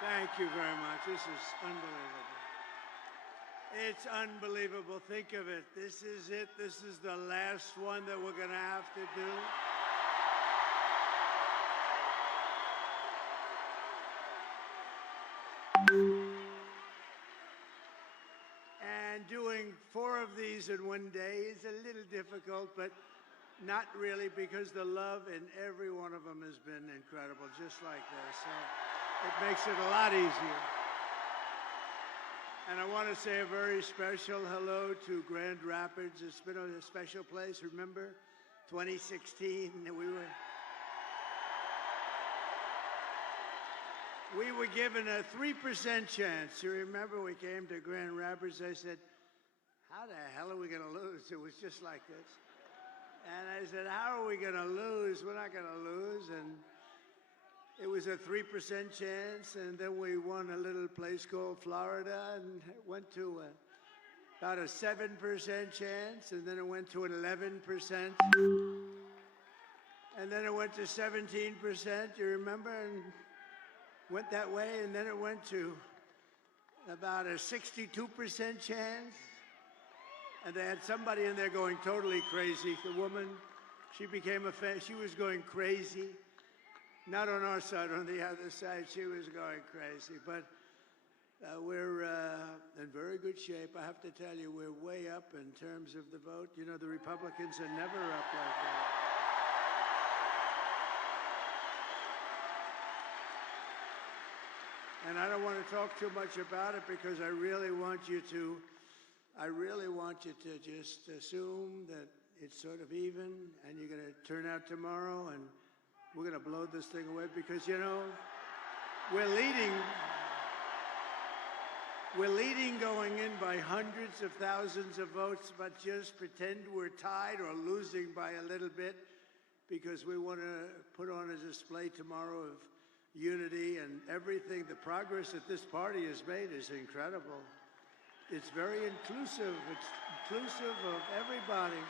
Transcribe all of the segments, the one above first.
Thank you very much. This is unbelievable. It's unbelievable. Think of it. This is it. This is the last one that we're going to have to do. And doing 4 of these in one day is a little difficult, but not really, because the love in every one of them has been incredible, just like this. So it makes it a lot easier. And I want to say a very special hello to Grand Rapids. It's been a special place. Remember 2016, we were given a 3% chance. You remember we came to Grand Rapids, I said, how the hell are we going to lose? It was just like this. And I said, how are we going to lose? We're not going to lose. And it was a 3% chance. And then we won a little place called Florida and went to about a 7% chance. And then it went to an 11%. And then it went to 17%, you remember? And went that way. And then it went to about a 62% chance. And they had somebody in there going totally crazy. The woman, she became a fan. She was going crazy. Not on our side, on the other side, she was going crazy. But we're in very good shape. I have to tell you, we're way up in terms of the vote. You know, the Republicans are never up like that. And I don't want to talk too much about it because I really want you to just assume that it's sort of even, and you're going to turn out tomorrow, and we're going to blow this thing away because, you know, we're leading going in by hundreds of thousands of votes, but just pretend we're tied or losing by a little bit because we want to put on a display tomorrow of unity and everything. The progress that this party has made is incredible. It's very inclusive. It's inclusive of everybody,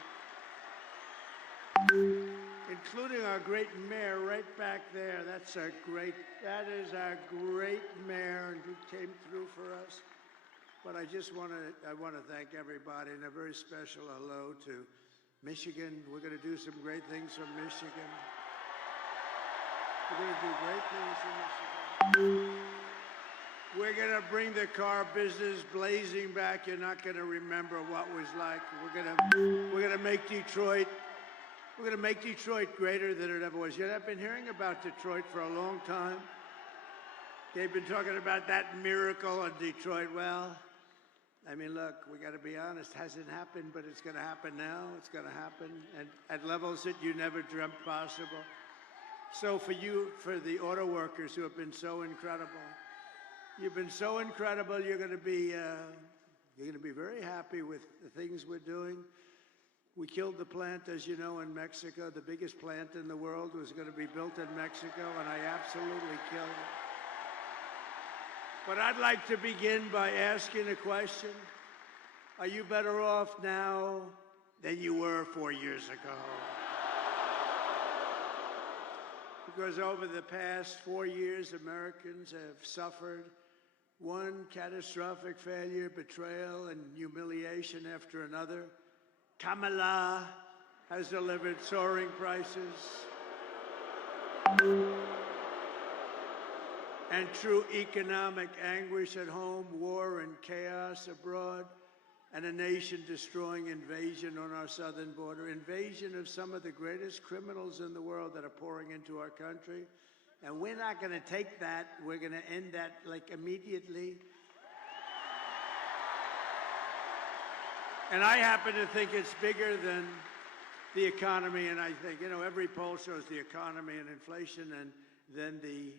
including our great mayor right back there. That is our great mayor who came through for us. But I want to thank everybody, and a very special hello to Michigan. We're going to do some great things from Michigan. We're going to do great things from Michigan. We're going to bring the car business blazing back. You're not going to remember what was like. We're going to make Detroit. We're going to make Detroit greater than it ever was. You know, I've been hearing about Detroit for a long time. They've been talking about that miracle in Detroit. Well, I mean, look, we got to be honest. It hasn't happened, but it's going to happen now. It's going to happen at levels that you never dreamt possible. So for you, for the auto workers who have been so incredible, you've been so incredible. You're going to be very happy with the things we're doing. We killed the plant, as you know, in Mexico. The biggest plant in the world was going to be built in Mexico, and I absolutely killed it. But I'd like to begin by asking a question. Are you better off now than you were 4 years ago? Because over the past 4 years, Americans have suffered one catastrophic failure, betrayal, and humiliation after another. Kamala has delivered soaring prices and true economic anguish at home, war and chaos abroad, and a nation-destroying invasion on our southern border, invasion of some of the greatest criminals in the world that are pouring into our country. And we're not going to take that. We're going to end that, like, immediately. And I happen to think it's bigger than the economy. And I think, you know, every poll shows the economy and inflation and then the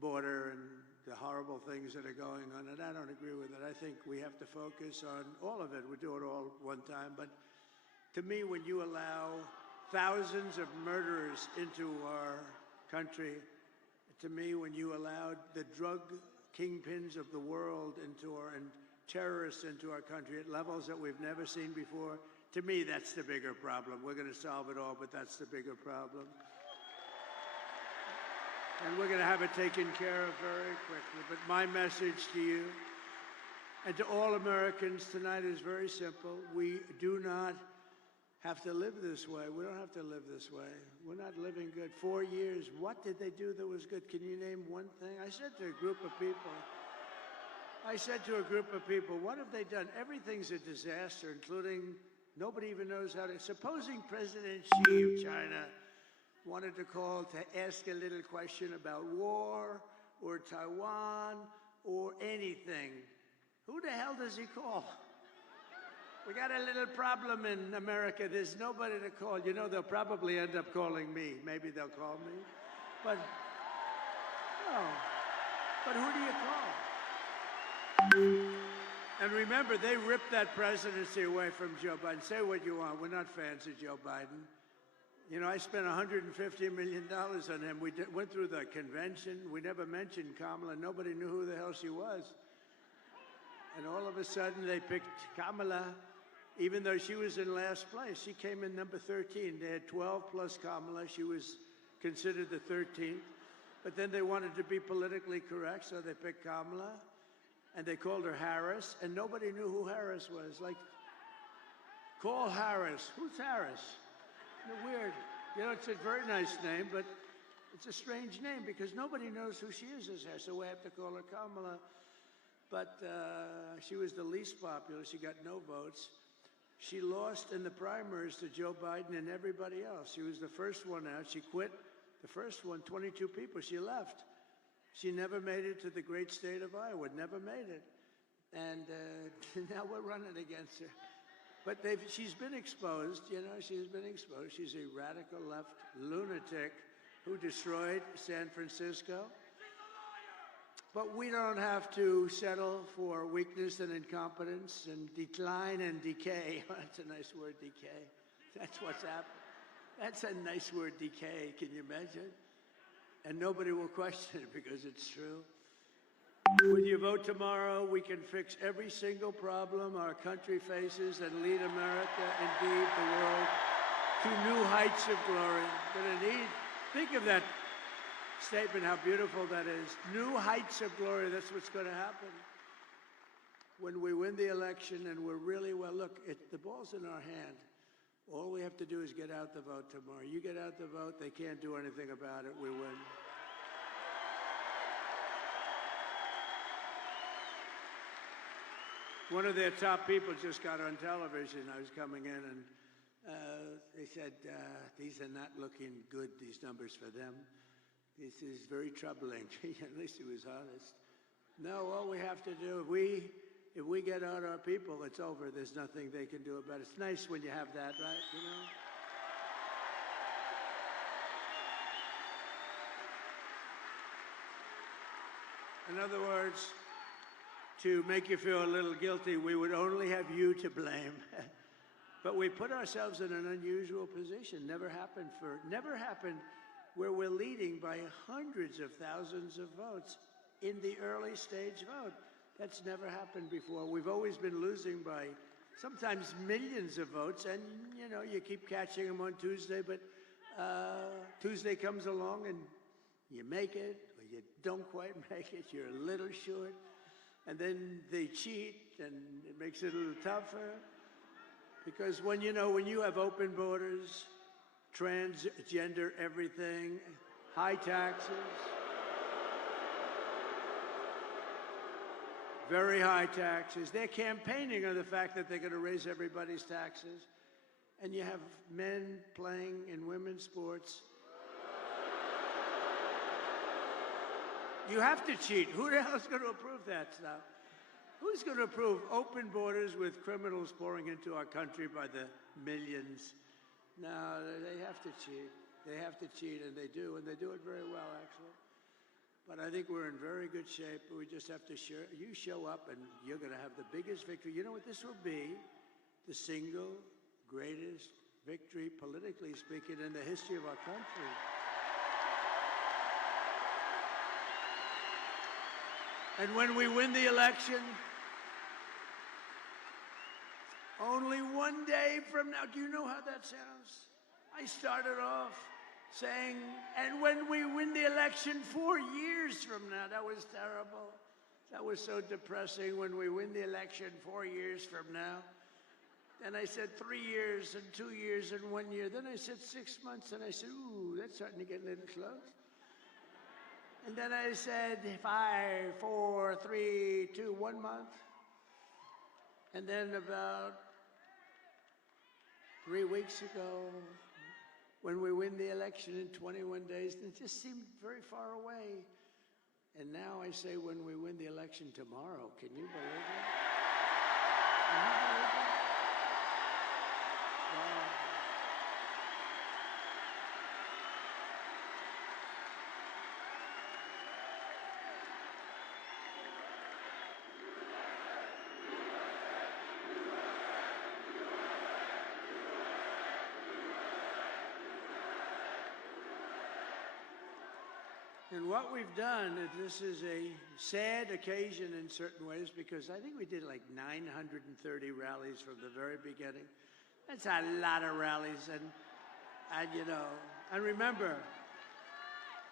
border and the horrible things that are going on, and I don't agree with it. I think we have to focus on all of it. We do it all one time. But to me, when you allow thousands of murderers into our country, to me, when you allowed the drug kingpins of the world into and terrorists into our country at levels that we've never seen before, to me, that's the bigger problem. We're going to solve it all, but that's the bigger problem. And we're going to have it taken care of very quickly. But my message to you and to all Americans tonight is very simple. We do not have to live this way. We don't have to live this way. We're not living good. 4 years, what did they do that was good? Can you name one thing? I said to a group of people, what have they done? Everything's a disaster, including nobody even knows how to. Supposing President Xi of China wanted to call to ask a little question about war or Taiwan or anything, who the hell does he call? We got a little problem in America. There's nobody to call. You know, they'll probably end up calling me. Maybe they'll call me. But, no. But who do you call? And remember, they ripped that presidency away from Joe Biden. Say what you want. We're not fans of Joe Biden. You know, I spent $150 million on him. We went through the convention. We never mentioned Kamala. Nobody knew who the hell she was. And all of a sudden, they picked Kamala, even though she was in last place. She came in number 13. They had 12 plus Kamala. She was considered the 13th. But then they wanted to be politically correct, so they picked Kamala. And they called her Harris, and nobody knew who Harris was. Like, call Harris. Who's Harris? Weird. You know, it's a very nice name, but it's a strange name because nobody knows who she is as Harris, so we have to call her Kamala. But she was the least popular. She got no votes. She lost in the primaries to Joe Biden and everybody else. She was the first one out. She quit the first one, 22 people. She left. She never made it to the great state of Iowa, never made it. And now we're running against her. But she's been exposed, you know, she's been exposed. She's a radical left lunatic who destroyed San Francisco. But we don't have to settle for weakness and incompetence and decline and decay. That's a nice word, decay. That's what's happened. That's a nice word, decay. Can you imagine? And nobody will question it because it's true. With your vote tomorrow, we can fix every single problem our country faces and lead America, indeed the world, to new heights of glory. Think of that statement, how beautiful that is. New heights of glory, that's what's going to happen. When we win the election and we're really well, look, the ball's in our hand. All we have to do is get out the vote tomorrow. You get out the vote, they can't do anything about it, we win. One of their top people just got on television. I was coming in and they said, these are not looking good, these numbers for them. This is very troubling. At least he was honest. No, all we have to do, if we get out our people, it's over. There's nothing they can do about it. It's nice when you have that, right? You know? In other words, to make you feel a little guilty, we would only have you to blame. But we put ourselves in an unusual position. Never happened where we're leading by hundreds of thousands of votes in the early stage vote. That's never happened before. We've always been losing by sometimes millions of votes, and you know, you keep catching them on Tuesday, but Tuesday comes along and you make it, or you don't quite make it, you're a little short, and then they cheat, and it makes it a little tougher. Because when you have open borders, transgender everything, high taxes, very high taxes. They're campaigning on the fact that they're going to raise everybody's taxes. And you have men playing in women's sports. You have to cheat. Who the hell is going to approve that stuff? Who's going to approve open borders with criminals pouring into our country by the millions? No, they have to cheat. They have to cheat, and they do it very well, actually. But I think we're in very good shape. We just have to you show up, and you're going to have the biggest victory. You know what this will be? The single greatest victory, politically speaking, in the history of our country. And when we win the election, only one day from now, do you know how that sounds? I started off saying, and when we win the election 4 years from now, that was terrible. That was so depressing. When we win the election 4 years from now. Then I said 3 years and 2 years and 1 year. Then I said 6 months, and I said, ooh, that's starting to get a little close. And then I said 5, 4, 3, 2, 1 month. And then about 3 weeks ago, when we win the election in 21 days, it just seemed very far away. And now I say when we win the election tomorrow. Can you believe it? Can you believe it? Wow. And what we've done, this is a sad occasion in certain ways, because I think we did like 930 rallies from the very beginning. That's a lot of rallies, and you know, and remember,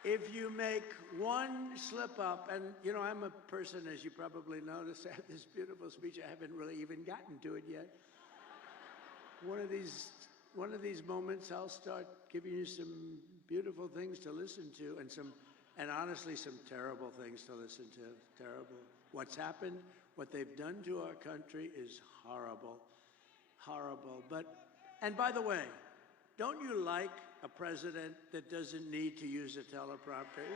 if you make one slip up, and you know, I'm a person, as you probably noticed, I have this beautiful speech. I haven't really even gotten to it yet. One of these moments, I'll start giving you some beautiful things to listen to, and honestly, some terrible things to listen to. Terrible. What's happened, what they've done to our country is horrible. Horrible. And by the way, don't you like a president that doesn't need to use a teleprompter?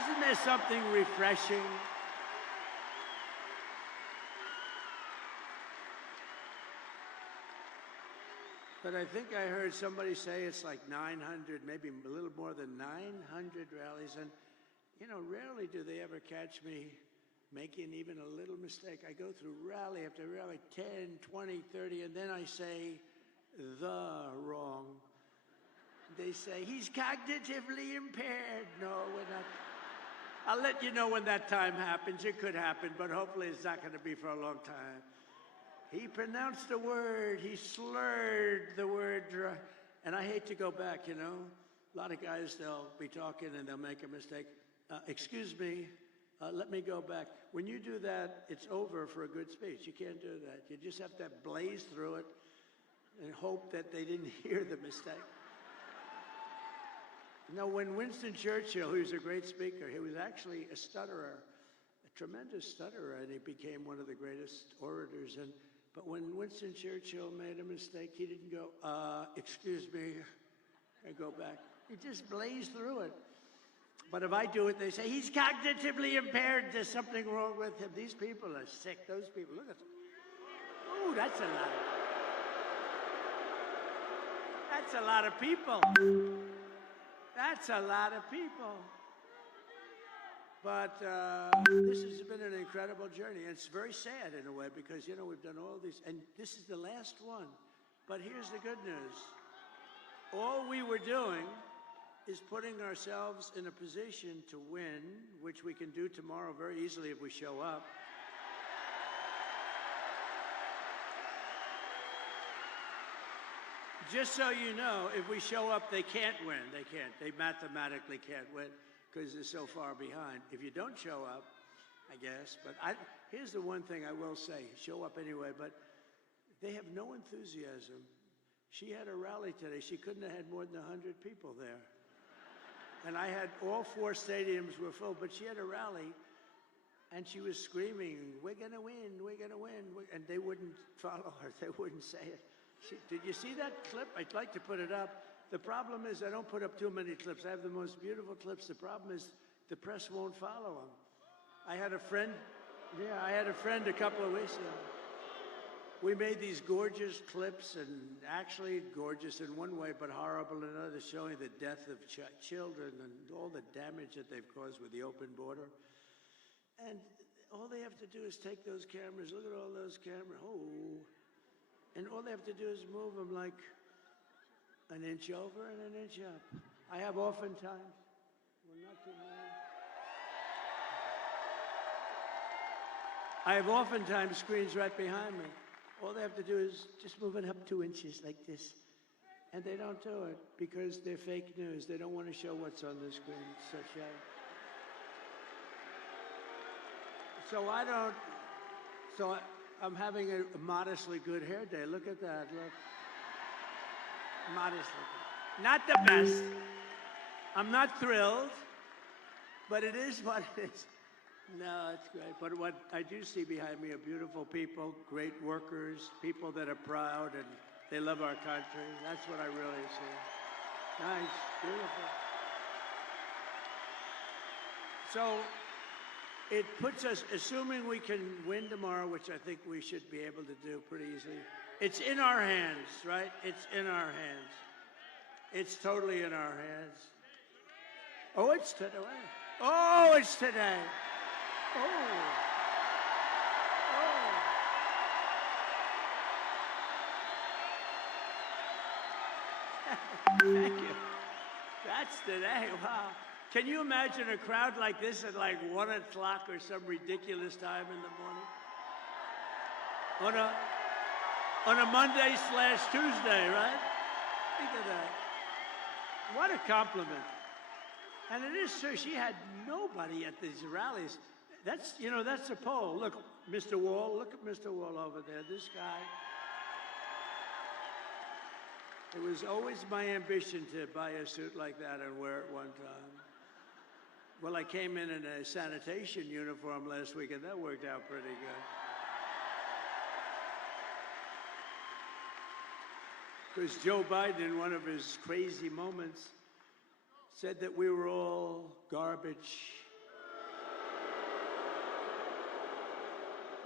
Isn't there something refreshing? But I think I heard somebody say it's like 900, maybe a little more than 900 rallies. And, you know, rarely do they ever catch me making even a little mistake. I go through rally after rally, 10, 20, 30, and then I say the wrong. They say, he's cognitively impaired. No, we're not. I'll let you know when that time happens. It could happen, but hopefully it's not going to be for a long time. He pronounced a word. He slurred the word. And I hate to go back, you know. A lot of guys, they'll be talking and they'll make a mistake. Excuse me, let me go back. When you do that, it's over for a good speech. You can't do that. You just have to blaze through it and hope that they didn't hear the mistake. Now, when Winston Churchill, who was a great speaker, he was actually a stutterer, a tremendous stutterer, and he became one of the greatest orators. But when Winston Churchill made a mistake, he didn't go, excuse me, and go back. He just blazed through it. But if I do it, they say, he's cognitively impaired. There's something wrong with him. These people are sick. Those people, look at them. Ooh, that's a lot. That's a lot of people. That's a lot of people. But this has been an incredible journey. And it's very sad in a way because, you know, we've done all these, and this is the last one. But here's the good news. All we were doing is putting ourselves in a position to win, which we can do tomorrow very easily if we show up. Just so you know, if we show up, they can't win. They can't. They mathematically can't win because they're so far behind. If you don't show up, I guess. But here's the one thing I will say. Show up anyway, but they have no enthusiasm. She had a rally today. She couldn't have had more than 100 people there. And I had all 4 stadiums were full, but she had a rally, and she was screaming, we're going to win, we're going to win. And they wouldn't follow her. They wouldn't say it. Did you see that clip? I'd like to put it up. The problem is I don't put up too many clips. I have the most beautiful clips. The problem is the press won't follow them. I had a friend a couple of weeks ago. We made these gorgeous clips, and actually gorgeous in one way, but horrible in another, showing the death of children and all the damage that they've caused with the open border. And all they have to do is take those cameras. Look at all those cameras. Oh. And all they have to do is move them like an inch over and an inch up. I have oftentimes, well, not too many. I have oftentimes screens right behind me. All they have to do is just move it up 2 inches like this. And they don't do it because they're fake news. They don't want to show what's on the screen. It's a shame. So I'm having a modestly good hair day. Look at that, look. Modestly good. Not the best. I'm not thrilled, but it is what it is. No, it's great. But what I do see behind me are beautiful people, great workers, people that are proud and they love our country. That's what I really see. Nice, beautiful. So it puts us, assuming we can win tomorrow, which I think we should be able to do pretty easily. It's in our hands, right? It's in our hands. It's totally in our hands. Oh, it's today. Oh, it's today. Oh. Thank you. That's today. Wow. Can you imagine a crowd like this at like 1 o'clock or some ridiculous time in the morning? On a Monday/Tuesday, right? Think of that. What a compliment. And it is, sir, she had nobody at these rallies. That's, you know, that's a poll. Look, Mr. Wall, look at Mr. Wall over there, this guy. It was always my ambition to buy a suit like that and wear it one time. Well, I came in a sanitation uniform last week, and that worked out pretty good. Because Joe Biden, in one of his crazy moments, said that we were all garbage.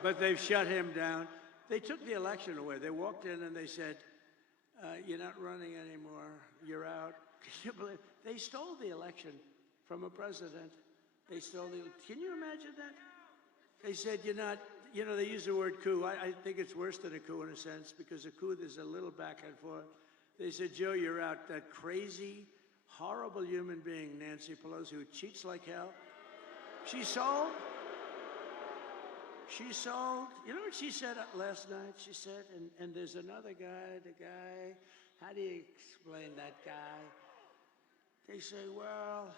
But they've shut him down. They took the election away. They walked in and they said, you're not running anymore. You're out. Can you believe? They stole the election from a president. They stole the, can you imagine that? They said, you're not, you know, they use the word coup. I think it's worse than a coup in a sense, because a coup, there's a little back and forth. They said, Joe, you're out. That crazy, horrible human being, Nancy Pelosi, who cheats like hell. She sold. She sold. You know what she said last night? She said, and there's another guy, the guy, how do you explain that guy? They say, well,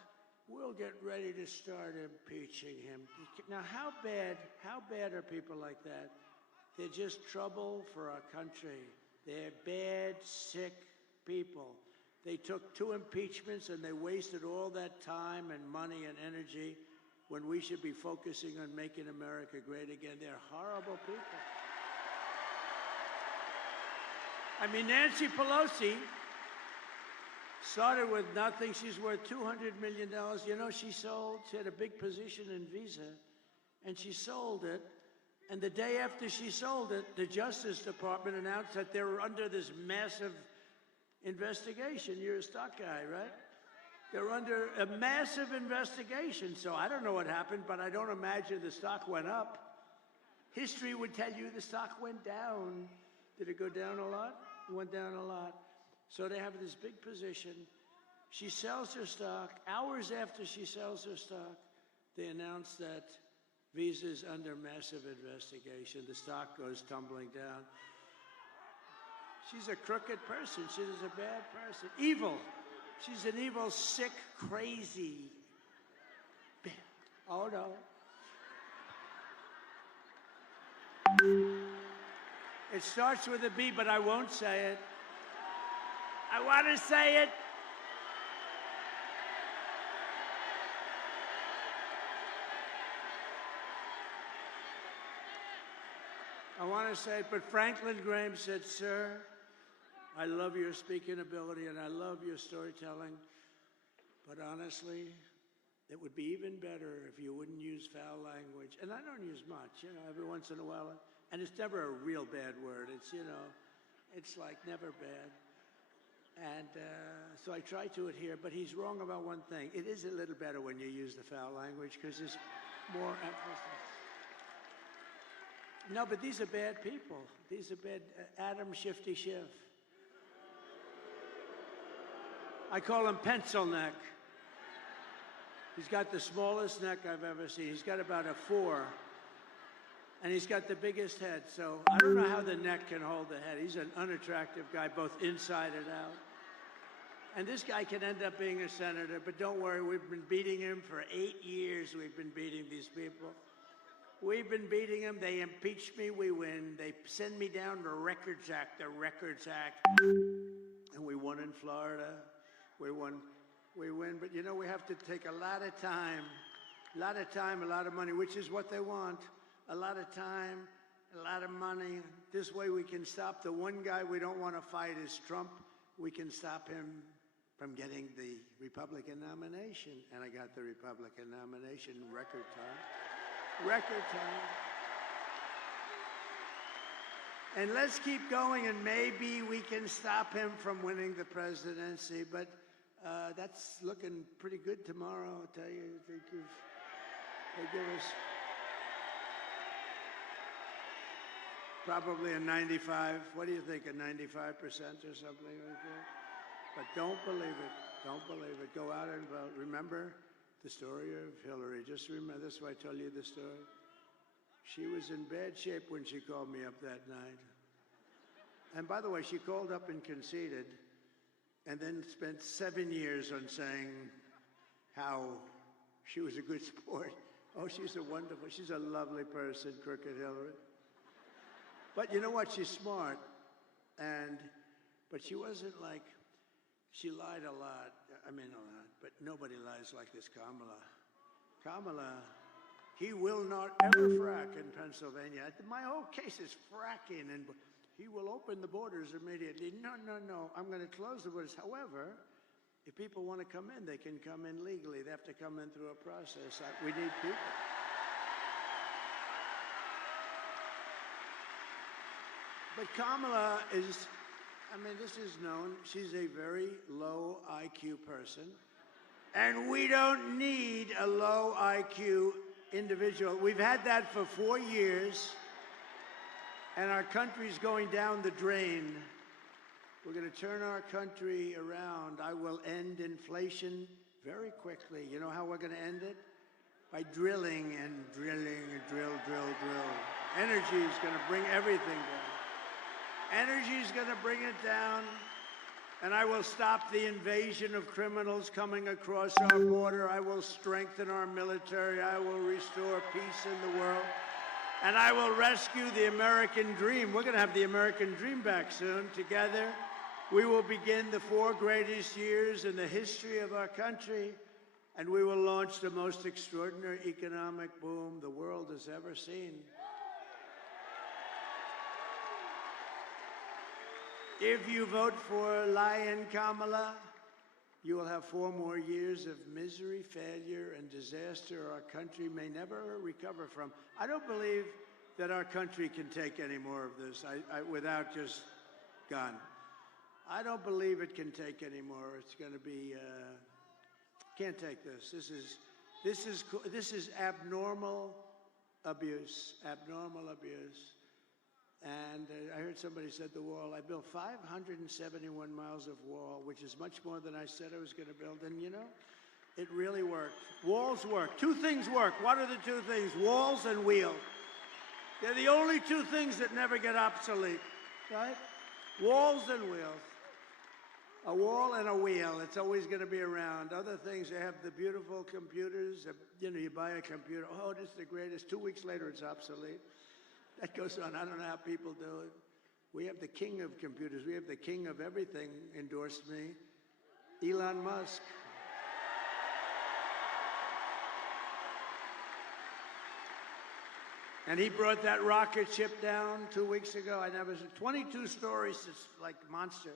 we'll get ready to start impeaching him. Now, how bad are people like that? They're just trouble for our country. They're bad, sick people. They took 2 impeachments and they wasted all that time and money and energy when we should be focusing on making America great again. They're horrible people. I mean, Nancy Pelosi started with nothing. She's worth $200 million. You know, she had a big position in Visa, and she sold it. And the day after she sold it, the Justice Department announced that they were under this massive investigation. You're a stock guy, right? They're under a massive investigation. So I don't know what happened, but I don't imagine the stock went up. History would tell you the stock went down. Did it go down a lot? It went down a lot. So they have this big position. She sells her stock. Hours after she sells her stock, they announce that Visa's under massive investigation. The stock goes tumbling down. She's a crooked person. She's a bad person. Evil. She's an evil, sick, crazy. Oh, no. It starts with a B, but I won't say it. I want to say it. I want to say it, but Franklin Graham said, sir, I love your speaking ability and I love your storytelling, but honestly, it would be even better if you wouldn't use foul language. And I don't use much, you know, every once in a while. And it's never a real bad word. It's, you know, it's like never bad. And so I try to adhere, but he's wrong about one thing. It is a little better when you use the foul language because there's more emphasis. No, but these are bad people. These are bad. Adam Shifty Schiff. I call him pencil neck. He's got the smallest neck I've ever seen. He's got about a 4. And he's got the biggest head. So I don't know how the neck can hold the head. He's an unattractive guy, both inside and out. And this guy can end up being a senator, but don't worry, we've been beating him for 8 years. We've been beating these people. We've been beating them. They impeach me, we win. They send me down the Records Act, and we won in Florida. We win, but you know, we have to take a lot of time, a lot of money, which is what they want. A lot of time, a lot of money. This way we can stop. The one guy we don't want to fight is Trump. We can stop him from getting the Republican nomination. And I got the Republican nomination in record time. Record time. And let's keep going, and maybe we can stop him from winning the presidency. But that's looking pretty good tomorrow, I'll tell you. They give us probably a 95. What do you think, a 95% or something like that? But don't believe it. Don't believe it. Go out and vote. Remember the story of Hillary. Just remember, that's why I tell you the story. She was in bad shape when she called me up that night. And by the way, she called up and conceded, and then spent 7 years on saying how she was a good sport. Oh, she's a lovely person, Crooked Hillary. But you know what? She's smart, but she wasn't like, she lied a lot. I mean, a lot, but nobody lies like this Kamala. Kamala, he will not ever frack in Pennsylvania. My whole case is fracking, and he will open the borders immediately. No, I'm going to close the borders. However, if people want to come in, they can come in legally. They have to come in through a process. We need people. But Kamala is, I mean, this is known. She's a very low IQ person. And we don't need a low IQ individual. We've had that for 4 years, and our country's going down the drain. We're going to turn our country around. I will end inflation very quickly. You know how we're going to end it? By drilling and drilling and drill. Energy is going to bring everything down. Energy is going to bring it down, and I will stop the invasion of criminals coming across our border. I will strengthen our military. I will restore peace in the world, and I will rescue the American dream. We're going to have the American dream back soon. Together, we will begin the 4 greatest years in the history of our country, and we will launch the most extraordinary economic boom the world has ever seen. If you vote for Lion Kamala, you will have 4 more years of misery, failure, and disaster our country may never recover from. I don't believe that our country can take any more of this without just gone. I don't believe it can take any more. It's going to be, can't take this. This is abnormal abuse, And I heard somebody said the wall. I built 571 miles of wall, which is much more than I said I was going to build. And you know, it really worked. Walls work. 2 things work. What are the 2 things? Walls and wheel. They're the only 2 things that never get obsolete, right? Walls and wheels. A wall and a wheel. It's always going to be around. Other things, they have the beautiful computers. You know, you buy a computer. Oh, this is the greatest. 2 weeks later, it's obsolete. That goes on. I don't know how people do it. We have the king of computers. We have the king of everything endorsed me, Elon Musk. And he brought that rocket ship down 2 weeks ago. I never said 22 stories. It's like monster.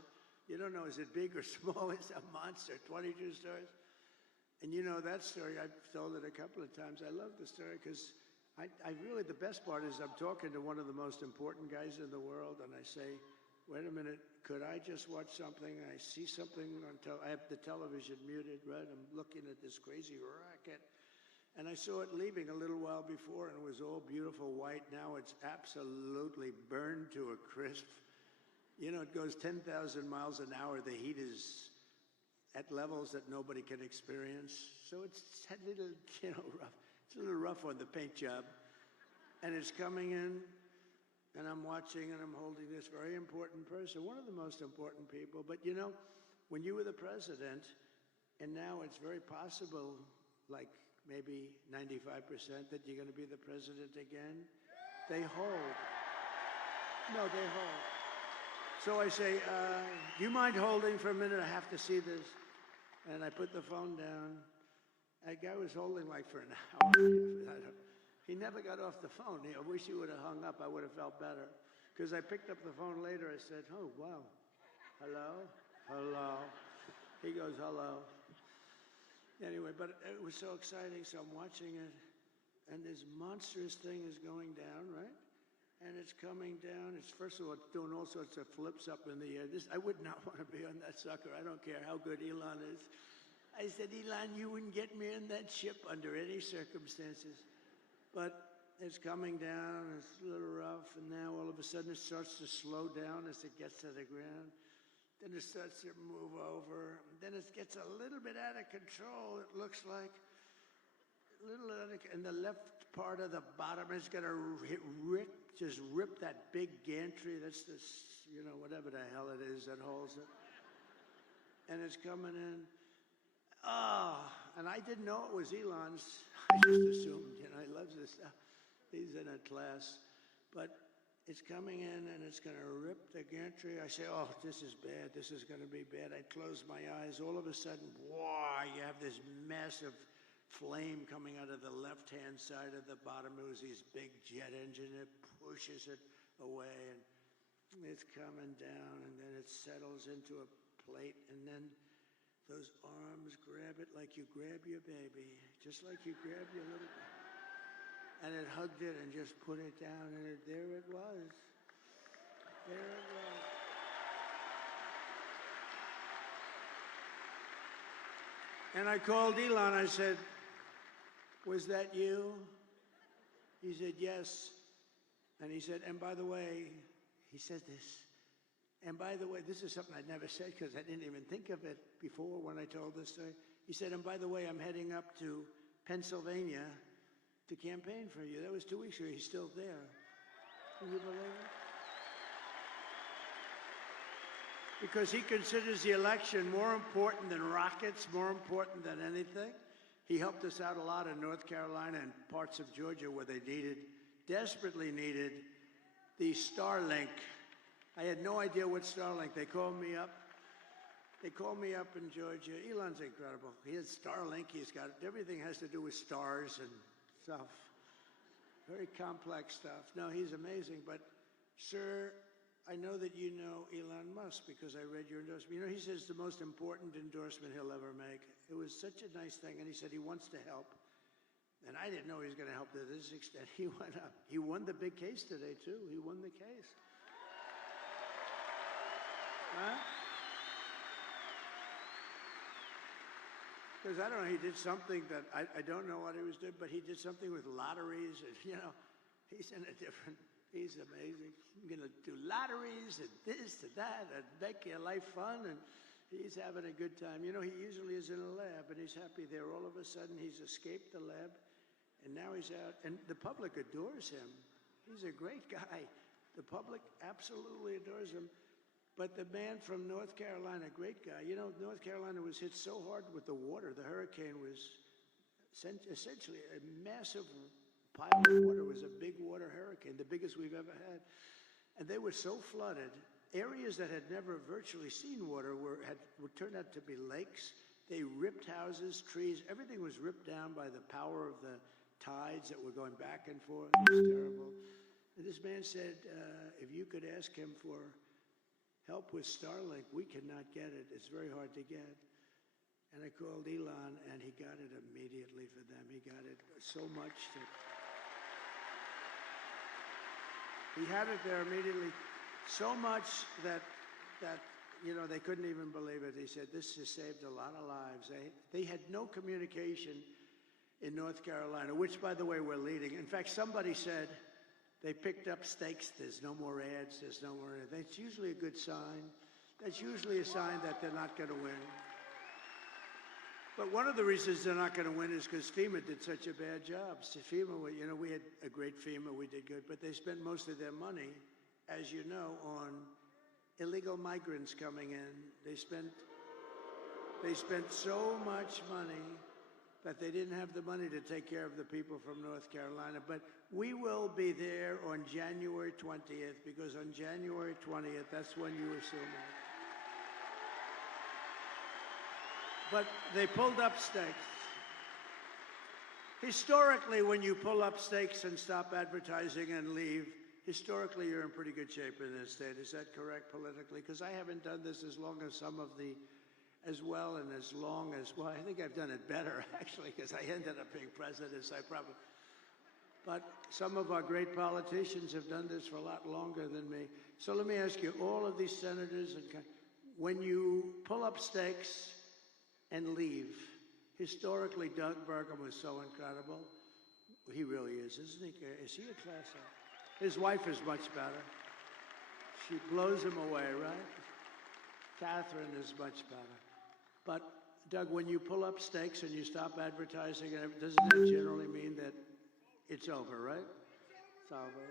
You don't know, is it big or small? It's a monster. 22 stories. And you know that story. I've told it a couple of times. I love the story because I really, the best part is I'm talking to one of the most important guys in the world, and I say, wait a minute, could I just watch something? I see something on I have the television muted, right? I'm looking at this crazy rocket, and I saw it leaving a little while before, and it was all beautiful white. Now it's absolutely burned to a crisp. You know, it goes 10,000 miles an hour. The heat is at levels that nobody can experience. So it's a little, you know, rough. It's a little rough on the paint job. And it's coming in, and I'm watching, and I'm holding this very important person, one of the most important people. But, you know, when you were the president, and now it's very possible, like maybe 95%, that you're going to be the president again, they hold. No, they hold. So I say, do you mind holding for a minute? I have to see this. And I put the phone down. That guy was holding like for an hour. He never got off the phone. I wish he would have hung up. I would have felt better. Because I picked up the phone later. I said, oh, wow. Hello? Hello? He goes, hello. Anyway, but it was so exciting. So I'm watching it. And this monstrous thing is going down, right? And it's coming down. It's, first of all, it's doing all sorts of flips up in the air. I would not want to be on that sucker. I don't care how good Elon is. I said, Elon, you wouldn't get me in that ship under any circumstances. But it's coming down. It's a little rough. And now all of a sudden it starts to slow down as it gets to the ground. Then it starts to move over. Then it gets a little bit out of control. It looks like a little out of, and the left part of the bottom is going to just rip that big gantry. That's this, you know, whatever the hell it is that holds it. And it's coming in. Oh, and I didn't know it was Elon's. I just assumed, you know, he loves this stuff. He's in a class. But it's coming in and it's going to rip the gantry. I say, oh, this is bad. This is going to be bad. I close my eyes. All of a sudden, wow, you have this massive flame coming out of the left-hand side of the bottom. It was this big jet engine. It pushes it away, and it's coming down, and then it settles into a plate, and then those arms grab it like you grab your baby, just like you grab your little baby. And it hugged it and just put it down, and there it was. There it was. And I called Elon. I said, was that you? He said, yes. And he said, and by the way, he said this, and by the way, this is something I'd never said because I didn't even think of it before when I told this story. He said, and by the way, I'm heading up to Pennsylvania to campaign for you. That was 2 weeks ago. He's still there. Can you believe it? Because he considers the election more important than rockets, more important than anything. He helped us out a lot in North Carolina and parts of Georgia where they desperately needed the Starlink. I had no idea what Starlink. They called me up. They called me up in Georgia. Elon's incredible. He has Starlink. He's got everything has to do with stars and stuff. Very complex stuff. No, he's amazing. But, sir, I know that you know Elon Musk because I read your endorsement. You know, he says the most important endorsement he'll ever make. It was such a nice thing, and he said he wants to help. And I didn't know he was going to help to this extent. He went up. He won the big case today, too. He won the case. Huh? Because I don't know, he did something that I don't know what he was doing, but he did something with lotteries. And, you know, he's in a different, he's amazing. You're going to do lotteries and this and that and make your life fun. And he's having a good time. You know, he usually is in a lab, and he's happy there. All of a sudden, he's escaped the lab, and now he's out. And the public adores him. He's a great guy. The public absolutely adores him. But the man from North Carolina, great guy. You know, North Carolina was hit so hard with the water. The hurricane was essentially a massive pile of water. It was a big water hurricane, the biggest we've ever had. And they were so flooded. Areas that had never virtually seen water would turn out to be lakes. They ripped houses, trees. Everything was ripped down by the power of the tides that were going back and forth. It was terrible. And this man said, if you could ask him for help with Starlink, we cannot get it. It's very hard to get. And I called Elon, and he got it immediately for them. He got it so much that he had it there immediately. So much that you know, they couldn't even believe it. He said, this has saved a lot of lives. They had no communication in North Carolina, which, by the way, we're leading. In fact, somebody said they picked up stakes. There's no more ads. There's no more ads. That's usually a good sign. That's usually a sign that they're not going to win. But one of the reasons they're not going to win is because FEMA did such a bad job. So FEMA, you know, we had a great FEMA. We did good. But they spent most of their money, as you know, on illegal migrants coming in. They spent They spent so much money that they didn't have the money to take care of the people from North Carolina. But we will be there on January 20th, because on January 20th, that's when you assume it. But they pulled up stakes. Historically, when you pull up stakes and stop advertising and leave, historically, you're in pretty good shape in this state. Is that correct politically? Because I haven't done this as long as some of the, as well and as long as, well, I think I've done it better, actually, because I ended up being president, so I probably, but some of our great politicians have done this for a lot longer than me. So let me ask you, all of these senators, and when you pull up stakes and leave, historically, Doug Burgum was so incredible. He really is, isn't he? Is he a class act? His wife is much better. She blows him away, right? Catherine is much better. But, Doug, when you pull up stakes and you stop advertising, doesn't that generally mean that it's over, right? It's over.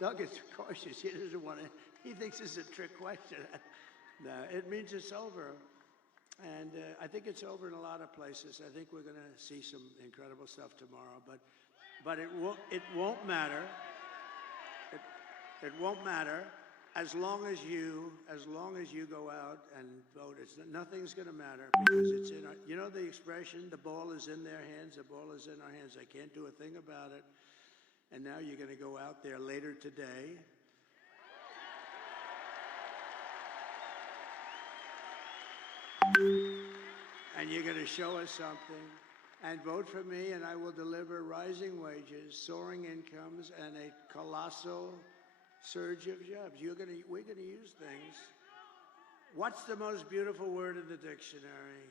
Doug is cautious. He doesn't want to, he thinks it's a trick question. No, it means it's over. And I think it's over in a lot of places. I think we're going to see some incredible stuff tomorrow. But it won't matter. It won't matter as long as you go out and vote. Nothing's going to matter, because it's in our, you know the expression, the ball is in their hands, the ball is in our hands. They can't do a thing about it. And now you're going to go out there later today. And you're going to show us something, and vote for me, and I will deliver rising wages, soaring incomes, and a colossal surge of jobs. We're going to use things. What's the most beautiful word in the dictionary?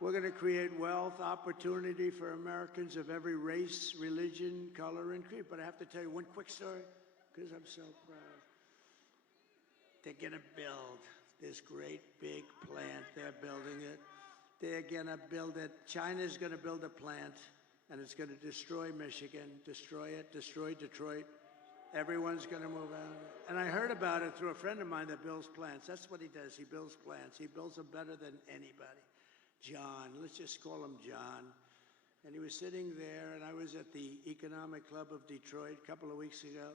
We're going to create wealth, opportunity for Americans of every race, religion, color, and creed. But I have to tell you one quick story, because I'm so proud. They're going to build this great big plant. They're building it. They're going to build it. China's going to build a plant, and it's going to destroy Michigan, destroy it, destroy Detroit. Everyone's going to move out. And I heard about it through a friend of mine that builds plants. That's what he does. He builds plants. He builds them better than anybody. John, let's just call him John. And he was sitting there, and I was at the Economic Club of Detroit a couple of weeks ago.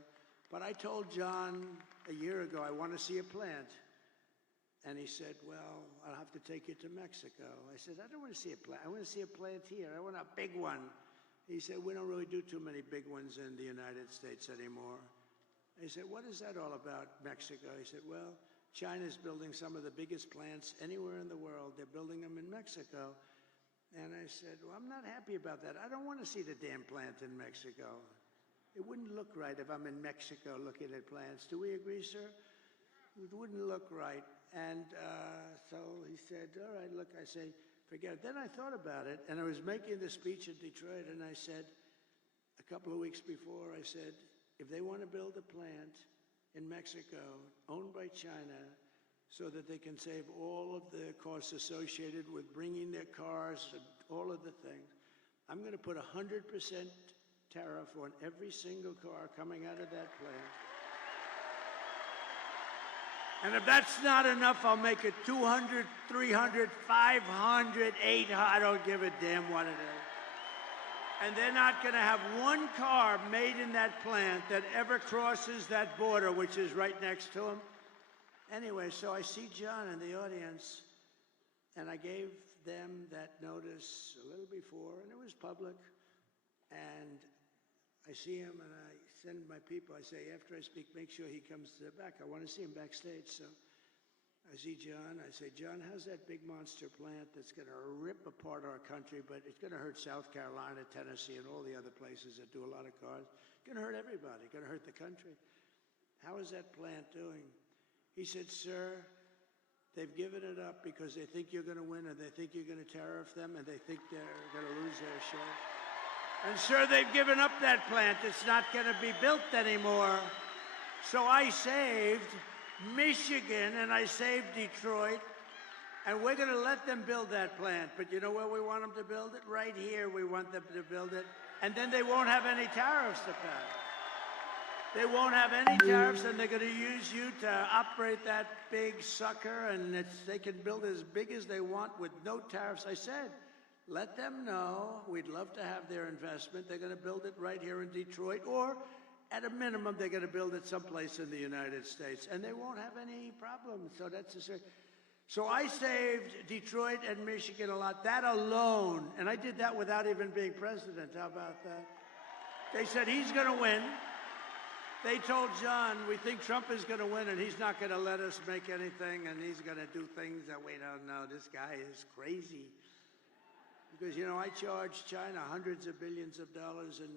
But I told John a year ago, I want to see a plant. And he said, well, I'll have to take you to Mexico. I said, I don't want to see a plant. I want to see a plant here. I want a big one. He said, we don't really do too many big ones in the United States anymore. I said, what is that all about, Mexico? He said, well, China's building some of the biggest plants anywhere in the world. They're building them in Mexico. And I said, well, I'm not happy about that. I don't want to see the damn plant in Mexico. It wouldn't look right if I'm in Mexico looking at plants. Do we agree, sir? It wouldn't look right. And so he said, all right, look, I say, forget it. Then I thought about it, and I was making the speech in Detroit, and I said, a couple of weeks before, I said, if they want to build a plant in Mexico owned by China so that they can save all of the costs associated with bringing their cars and all of the things, I'm going to put 100% tariff on every single car coming out of that plant. And if that's not enough, I'll make it 200, 300, 500, 800. I don't give a damn what it is. And they're not going to have one car made in that plant that ever crosses that border, which is right next to them. Anyway, so I see John in the audience, and I gave them that notice a little before, and it was public. And I see him, and I send my people. I say, after I speak, make sure he comes to the back. I want to see him backstage. So I see John. I say, John, how's that big monster plant that's going to rip apart our country, but it's going to hurt South Carolina, Tennessee, and all the other places that do a lot of cars. It's going to hurt everybody. It's going to hurt the country. How is that plant doing? He said, sir, they've given it up because they think you're going to win, and they think you're going to tariff them, and they think they're going to lose their share. And sir, they've given up that plant. It's not going to be built anymore. So I saved Michigan and I saved Detroit, and we're going to let them build that plant. But you know where we want them to build it? Right here we want them to build it. And then they won't have any tariffs to pay. They won't have any tariffs, and they're going to use you to operate that big sucker, and they can build as big as they want with no tariffs. I said, let them know we'd love to have their investment. They're going to build it right here in Detroit, or at a minimum, they're going to build it someplace in the United States, and they won't have any problems. So so I saved Detroit and Michigan a lot. That alone, and I did that without even being president. How about that? They said he's going to win. They told John, we think Trump is going to win, and he's not going to let us make anything, and he's going to do things that we don't know. This guy is crazy. Because, you know, I charged China hundreds of billions of dollars in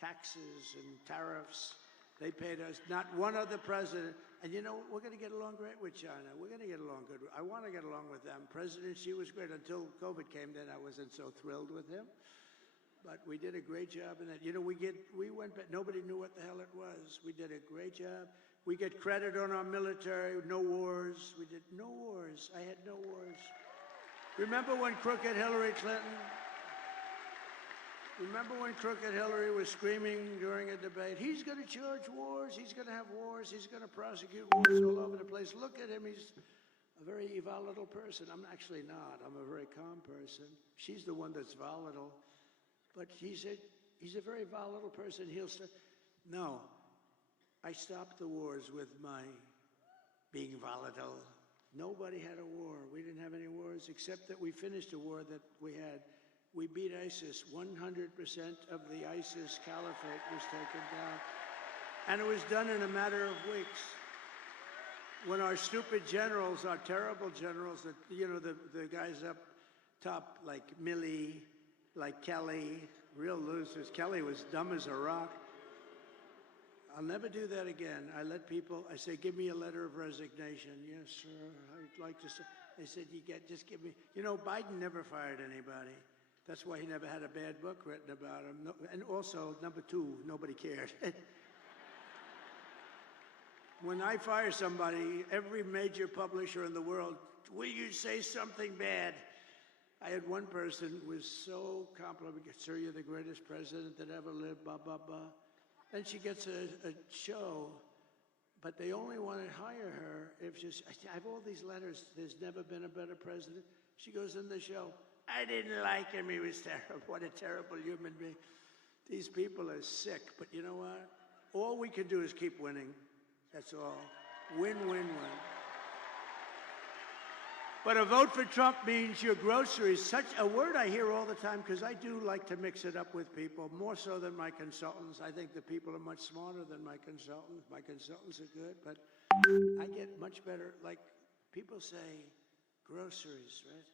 taxes and tariffs. They paid us, not one other president. And, you know, we're going to get along great with China. We're going to get along good. I want to get along with them. President Xi was great until COVID came. Then I wasn't so thrilled with him. But we did a great job in that. You know, we went back. Nobody knew what the hell it was. We did a great job. We get credit on our military. No wars. We did no wars. I had no wars. Remember when crooked Hillary Clinton? Remember when crooked Hillary was screaming during a debate, he's going to charge wars, he's going to have wars, he's going to prosecute wars all over the place. Look at him, he's a very volatile person. I'm actually not. I'm a very calm person. She's the one that's volatile. But he's a very volatile person. No, I stopped the wars with my being volatile. Nobody had a war. We didn't have any wars, except that we finished a war that we had. We beat ISIS. 100% of the ISIS caliphate was taken down. And it was done in a matter of weeks. When our stupid generals, our terrible generals, the guys up top like Milley, like Kelly, real losers. Kelly was dumb as a rock. I'll never do that again. I say, give me a letter of resignation. Yes, sir, I'd like to say. They said, just give me. You know, Biden never fired anybody. That's why he never had a bad book written about him. No, and also, number two, nobody cared. When I fire somebody, every major publisher in the world, will you say something bad? I had one person who was so complimentary. Sir, you're the greatest president that ever lived, blah, blah, blah. Then she gets a show, but they only want to hire her if I have all these letters. There's never been a better president. She goes in the show. I didn't like him. He was terrible. What a terrible human being. These people are sick. But you know what? All we can do is keep winning. That's all. Win, win, win. But a vote for Trump means your groceries, such a word I hear all the time, because I do like to mix it up with people, more so than my consultants. I think the people are much smarter than my consultants. My consultants are good, but I get much better. Like people say, groceries, right?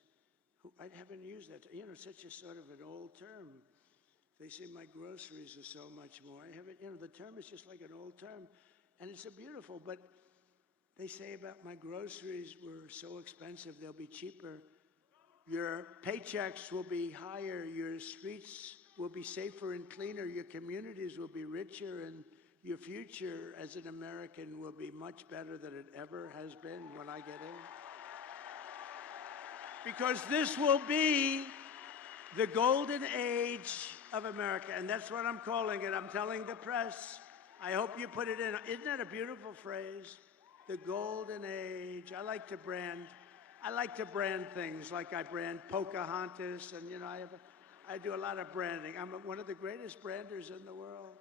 I haven't used that. You know, such a sort of an old term. They say my groceries are so much more. I haven't, you know, the term is just like an old term. And it's a beautiful, but they say about my groceries were so expensive, they'll be cheaper. Your paychecks will be higher. Your streets will be safer and cleaner. Your communities will be richer. And your future as an American will be much better than it ever has been when I get in. Because this will be the golden age of America. And that's what I'm calling it. I'm telling the press. I hope you put it in. Isn't that a beautiful phrase? The golden age. I like to brand things, like I brand Pocahontas, and you know, I do a lot of branding. I'm one of the greatest branders in the world.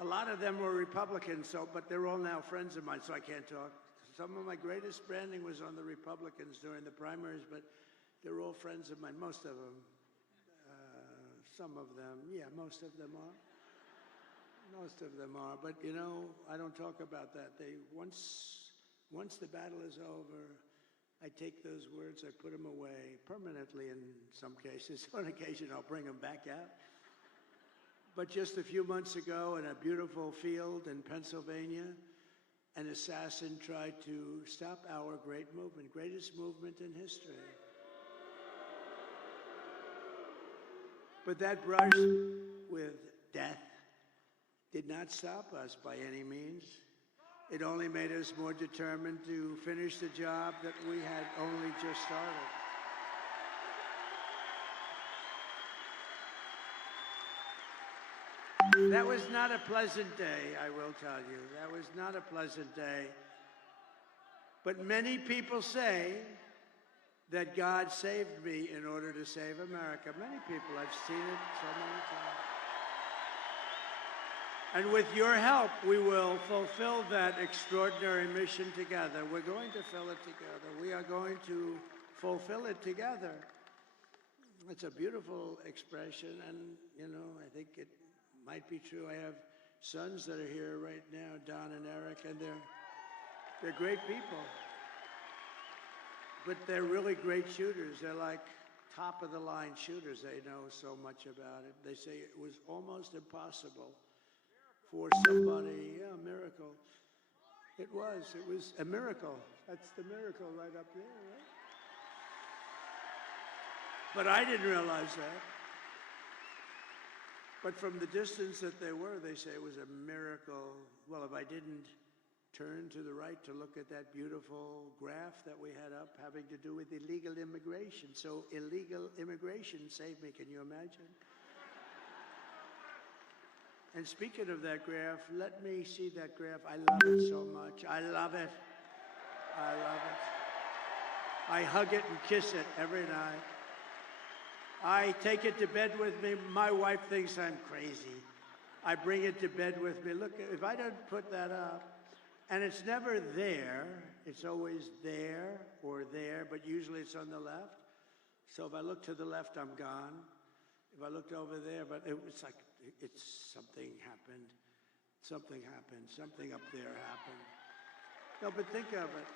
A lot of them were Republicans, but they're all now friends of mine, so I can't talk. Some of my greatest branding was on the Republicans during the primaries, but they're all friends of mine. Most of them. Some of them, yeah, most of them are. Most of them are, but you know, I don't talk about that. Once the battle is over, I take those words, I put them away permanently in some cases. On occasion, I'll bring them back out. But just a few months ago, in a beautiful field in Pennsylvania, an assassin tried to stop our great movement, greatest movement in history. But that brush with death did not stop us by any means. It only made us more determined to finish the job that we had only just started. That was not a pleasant day, I will tell you. That was not a pleasant day. But many people say that God saved me in order to save America. Many people, I've seen it so many times. And with your help, we will fulfill that extraordinary mission together. We're going to fill it together. We are going to fulfill it together. It's a beautiful expression, and, you know, I think it might be true. I have sons that are here right now, Don and Eric, and they're great people. But they're really great shooters. They're like top-of-the-line shooters. They know so much about it. They say it was almost impossible for somebody, yeah, a miracle. It was a miracle. That's the miracle right up there, right? But I didn't realize that. But from the distance that they were, they say it was a miracle. Well, if I didn't turn to the right to look at that beautiful graph that we had up having to do with illegal immigration. So illegal immigration saved me, can you imagine? And speaking of that graph, let me see that graph. I love it so much. I love it. I love it. I hug it and kiss it every night. I take it to bed with me. My wife thinks I'm crazy. I bring it to bed with me. Look, if I don't put that up, and it's never there, it's always there or there, but usually it's on the left. So if I look to the left, I'm gone. If I looked over there, but it's like, something happened. Something happened. Something up there happened. No, but think of it.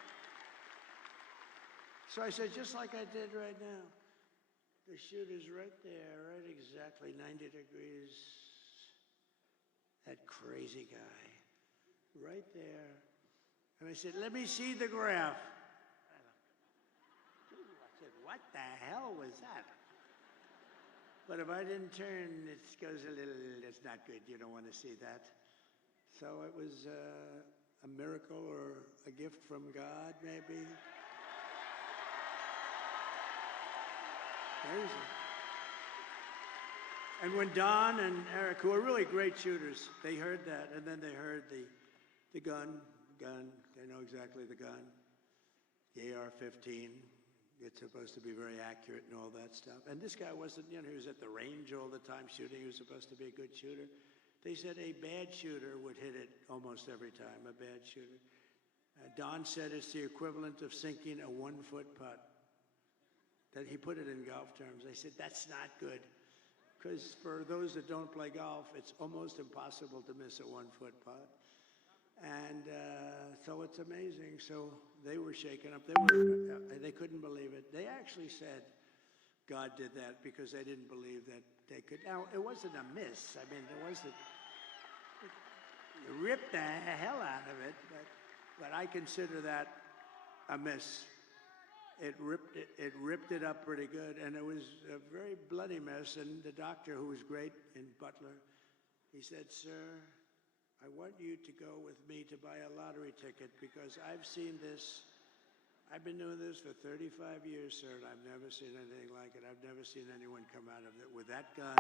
So I said, just like I did right now. The shooter's right there, right exactly 90 degrees. That crazy guy, right there. And I said, let me see the graph. I said, what the hell was that? But if I didn't turn, it goes a little, it's not good. You don't want to see that. So it was a miracle or a gift from God, maybe. Amazing. And when Don and Eric, who are really great shooters, they heard that, and then they heard the gun. They know exactly the gun. The AR-15. It's supposed to be very accurate and all that stuff. And this guy wasn't, you know, he was at the range all the time shooting. He was supposed to be a good shooter. They said a bad shooter would hit it almost every time, a bad shooter. Don said it's the equivalent of sinking a 1-foot putt. That he put it in golf terms. I said, that's not good. Because for those that don't play golf, it's almost impossible to miss a 1-foot putt. And so it's amazing. So they were shaken up. They couldn't believe it. They actually said God did that because they didn't believe that they could. Now, it wasn't a miss. I mean, it wasn't. It ripped the hell out of it, but I consider that a miss. It ripped it up pretty good, and it was a very bloody mess. And the doctor, who was great in Butler, he said, sir, I want you to go with me to buy a lottery ticket because I've seen this. I've been doing this for 35 years, sir, and I've never seen anything like it. I've never seen anyone come out of it with that gun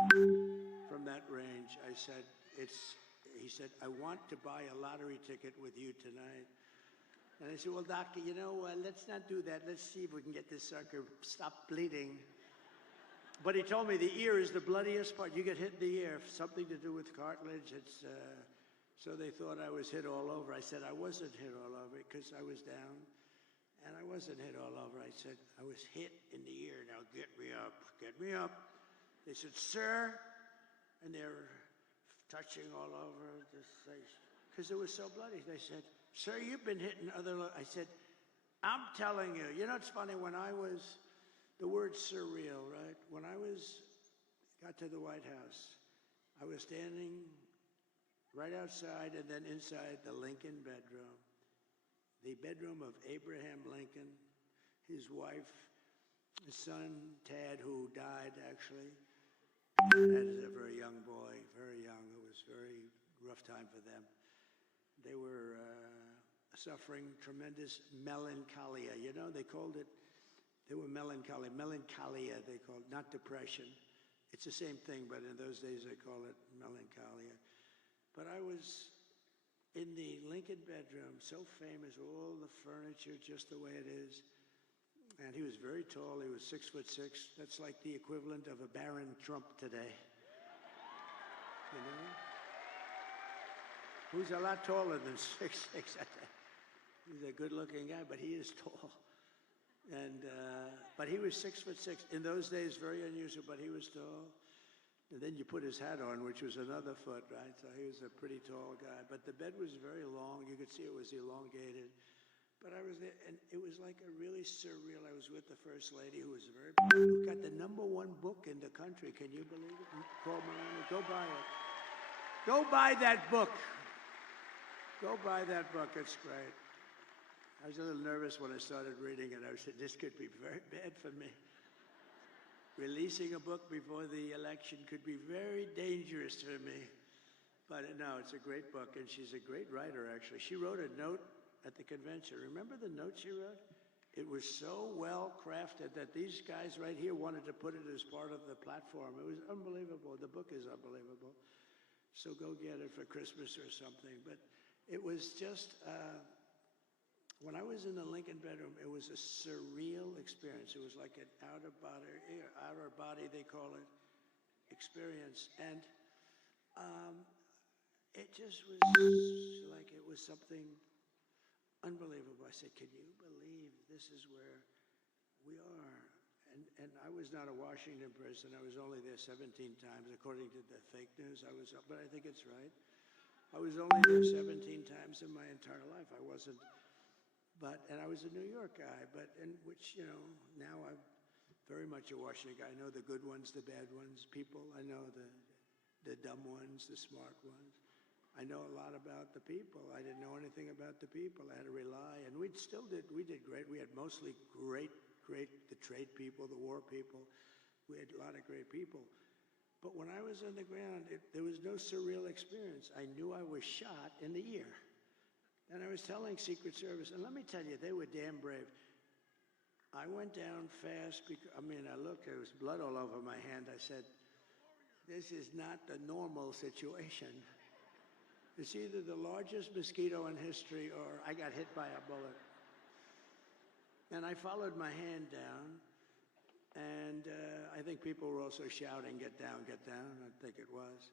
from that range. I said, he said, I want to buy a lottery ticket with you tonight. And I said, well, doctor, you know, let's not do that. Let's see if we can get this sucker stop bleeding. But he told me the ear is the bloodiest part. You get hit in the ear, something to do with cartilage. So they thought I was hit all over. I said I wasn't hit all over because I was down, and I wasn't hit all over. I said I was hit in the ear. Now get me up, get me up. They said, sir, and they're touching all over this place because it was so bloody. They said, sir, you've been hitting other. I said, I'm telling you. You know, it's funny. When I was, the word surreal, right? When I got to the White House, I was standing right outside and then inside the Lincoln bedroom, the bedroom of Abraham Lincoln, his wife, his son, Tad, who died actually. Tad is a very young boy, very young. It was a very rough time for them. They were suffering tremendous melancholia. You know, they called it, they were melancholy. Melancholia, they called it, not depression. It's the same thing, but in those days they call it melancholia. But I was in the Lincoln bedroom, so famous, all the furniture just the way it is. And he was very tall. He was 6'6". That's like the equivalent of a Baron Trump today. You know? Who's a lot taller than 6'6". He's a good-looking guy, but he is tall. And but he was 6'6". In those days, very unusual, but he was tall. And then you put his hat on, which was another foot, right? So he was a pretty tall guy. But the bed was very long. You could see it was elongated. But I was there, and it was like a really surreal. I was with the First Lady, who was very popular, who got the #1 book in the country. Can you believe it? Call Miranda. Go buy it. Go buy that book. Go buy that book. It's great. I was a little nervous when I started reading it. I said, this could be very bad for me. Releasing a book before the election could be very dangerous for me. But no, it's a great book, and she's a great writer, actually. She wrote a note at the convention. Remember the note she wrote? It was so well crafted that these guys right here wanted to put it as part of the platform. It was unbelievable. The book is unbelievable. So go get it for Christmas or something. But it was just, when I was in the Lincoln bedroom, it was a surreal experience. It was like an outer body, they call it, experience. And it just was like it was something unbelievable. I said, can you believe this is where we are? And I was not a Washington person. I was only there 17 times, according to the fake news. But I think it's right. I was only there 17 times in my entire life. I wasn't, and I was a New York guy, which, you know, now I'm very much a Washington guy. I know the good ones, the bad ones, people. I know the dumb ones, the smart ones. I know a lot about the people. I didn't know anything about the people. I had to rely, and we did great. We had mostly great, the trade people, the war people. We had a lot of great people. But when I was on the ground, there was no surreal experience. I knew I was shot in the ear. And I was telling Secret Service, and let me tell you, they were damn brave. I went down fast because, I looked, there was blood all over my hand. I said, this is not the normal situation. It's either the largest mosquito in history or I got hit by a bullet. And I followed my hand down, and I think people were also shouting, get down, I think it was.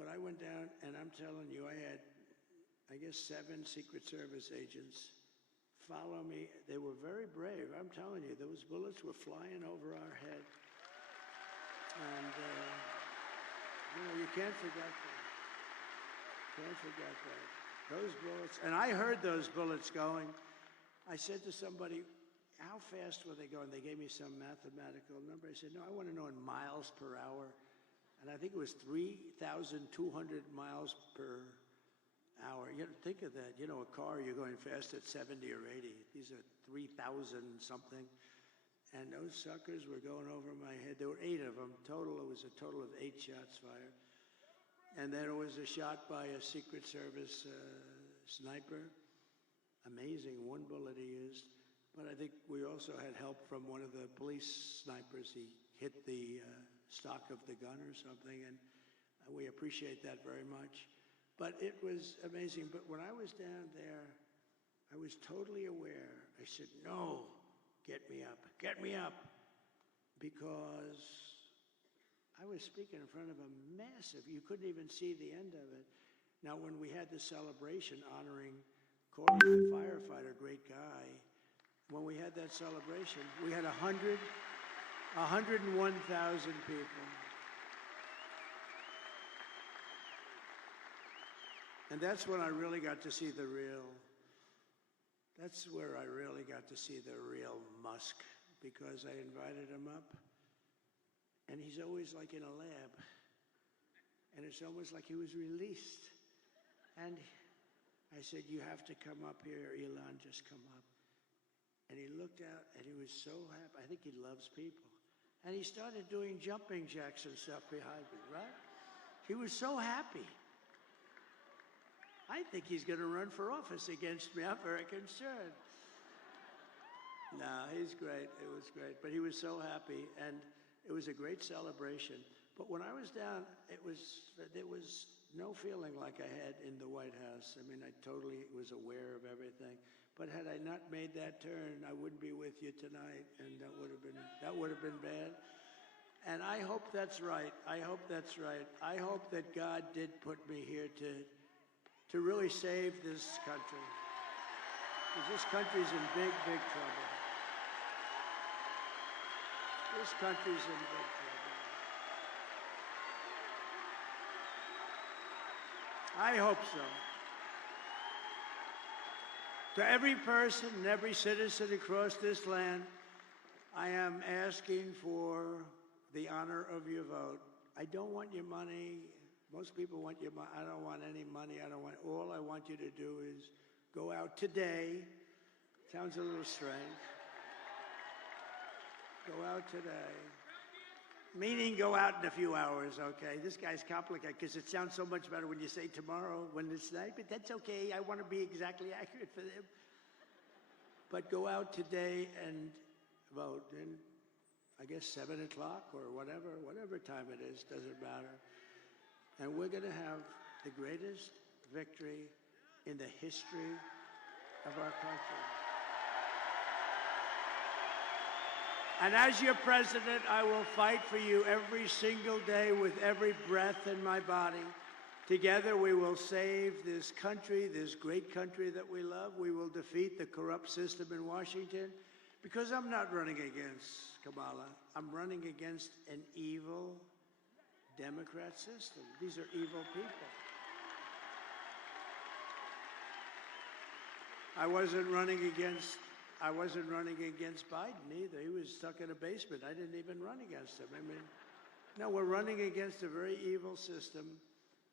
But I went down, and I'm telling you, I had, I guess, 7 Secret Service agents follow me. They were very brave. I'm telling you, those bullets were flying over our head. And, you can't forget that. Can't forget that. Those bullets, and I heard those bullets going. I said to somebody, how fast were they going? They gave me some mathematical number. I said, no, I want to know in miles per hour. And I think it was 3,200 miles per hour. You know, think of that. You know, a car, you're going fast at 70 or 80. These are 3,000 something. And those suckers were going over my head. There were 8 of them. Total, it was a total of 8 shots fired. And then it was a shot by a Secret Service sniper. Amazing, 1 bullet he used. But I think we also had help from one of the police snipers. He hit the stock of the gun or something, and we appreciate that very much. But it was amazing. But when I was down there, I was totally aware. I said, no, get me up, because I was speaking in front of a massive, you couldn't even see the end of it. Now, when we had the celebration honoring Corey, the firefighter, great guy, when we had that celebration, we had 101,000 people. And that's when I really got to see that's where I really got to see the real Musk, because I invited him up. And he's always like in a lab. And it's almost like he was released. And I said, you have to come up here, Elon, just come up. And he looked out, and he was so happy. I think he loves people. And he started doing jumping jacks and stuff behind me, right? He was so happy. I think he's going to run for office against me. I'm very concerned. No, he's great. It was great. But he was so happy, and it was a great celebration. But when I was down, there was no feeling like I had in the White House. I mean, I totally was aware of everything. But had I not made that turn, I wouldn't be with you tonight, and that would have been bad. And I hope that's right. I hope that's right. I hope that God did put me here to really save this country. Because this country's in big, big trouble. This country's in big trouble. I hope so. To every person and every citizen across this land, I am asking for the honor of your vote. I don't want your money. Most people want your money. I don't want any money. All I want you to do is go out today. Sounds a little strange. Go out today. Meaning go out in a few hours, okay? This guy's complicated because it sounds so much better when you say tomorrow, when it's night, but that's okay. I want to be exactly accurate for them. But go out today and vote. And I guess 7 o'clock or whatever time it is, doesn't matter. And we're going to have the greatest victory in the history of our country. And as your president, I will fight for you every single day with every breath in my body. Together we will save this country, this great country that we love. We will defeat the corrupt system in Washington. Because I'm not running against Kamala. I'm running against an evil Democrat system. These are evil people. I wasn't running against Biden either. He was stuck in a basement. I didn't even run against him. I mean, no, we're running against a very evil system,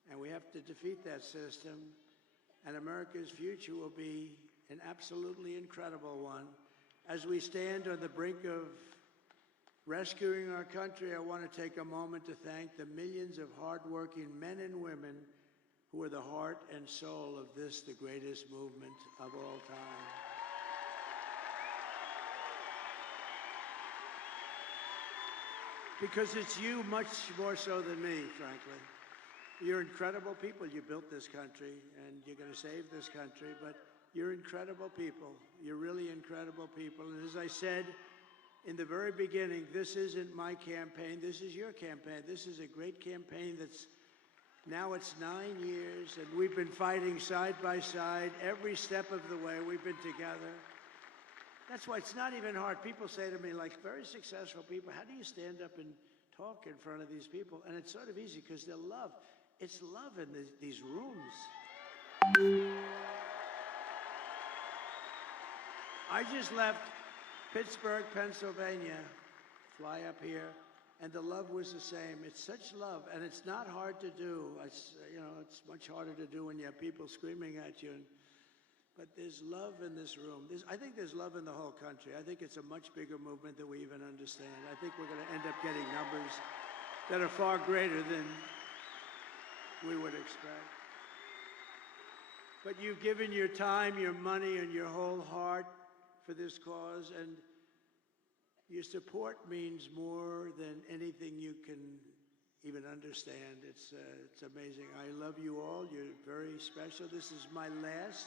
and we have to defeat that system. And America's future will be an absolutely incredible one. As we stand on the brink of rescuing our country, I want to take a moment to thank the millions of hardworking men and women who are the heart and soul of this, the greatest movement of all time. Because it's you much more so than me, frankly. You're incredible people. You built this country, and you're going to save this country, but you're incredible people. You're really incredible people. And as I said in the very beginning, this isn't my campaign. This is your campaign. This is a great campaign that's now it's 9 years, and we've been fighting side by side every step of the way. We've been together. That's why it's not even hard. People say to me, like very successful people, how do you stand up and talk in front of these people? And it's sort of easy because they're love. It's love in these rooms. I just left Pittsburgh, Pennsylvania, fly up here, and the love was the same. It's such love, and it's not hard to do. It's much harder to do when you have people screaming at you. But there's love in this room. I think there's love in the whole country. I think it's a much bigger movement than we even understand. I think we're going to end up getting numbers that are far greater than we would expect. But you've given your time, your money, and your whole heart for this cause, and your support means more than anything you can even understand. It's amazing. I love you all. You're very special. This is my last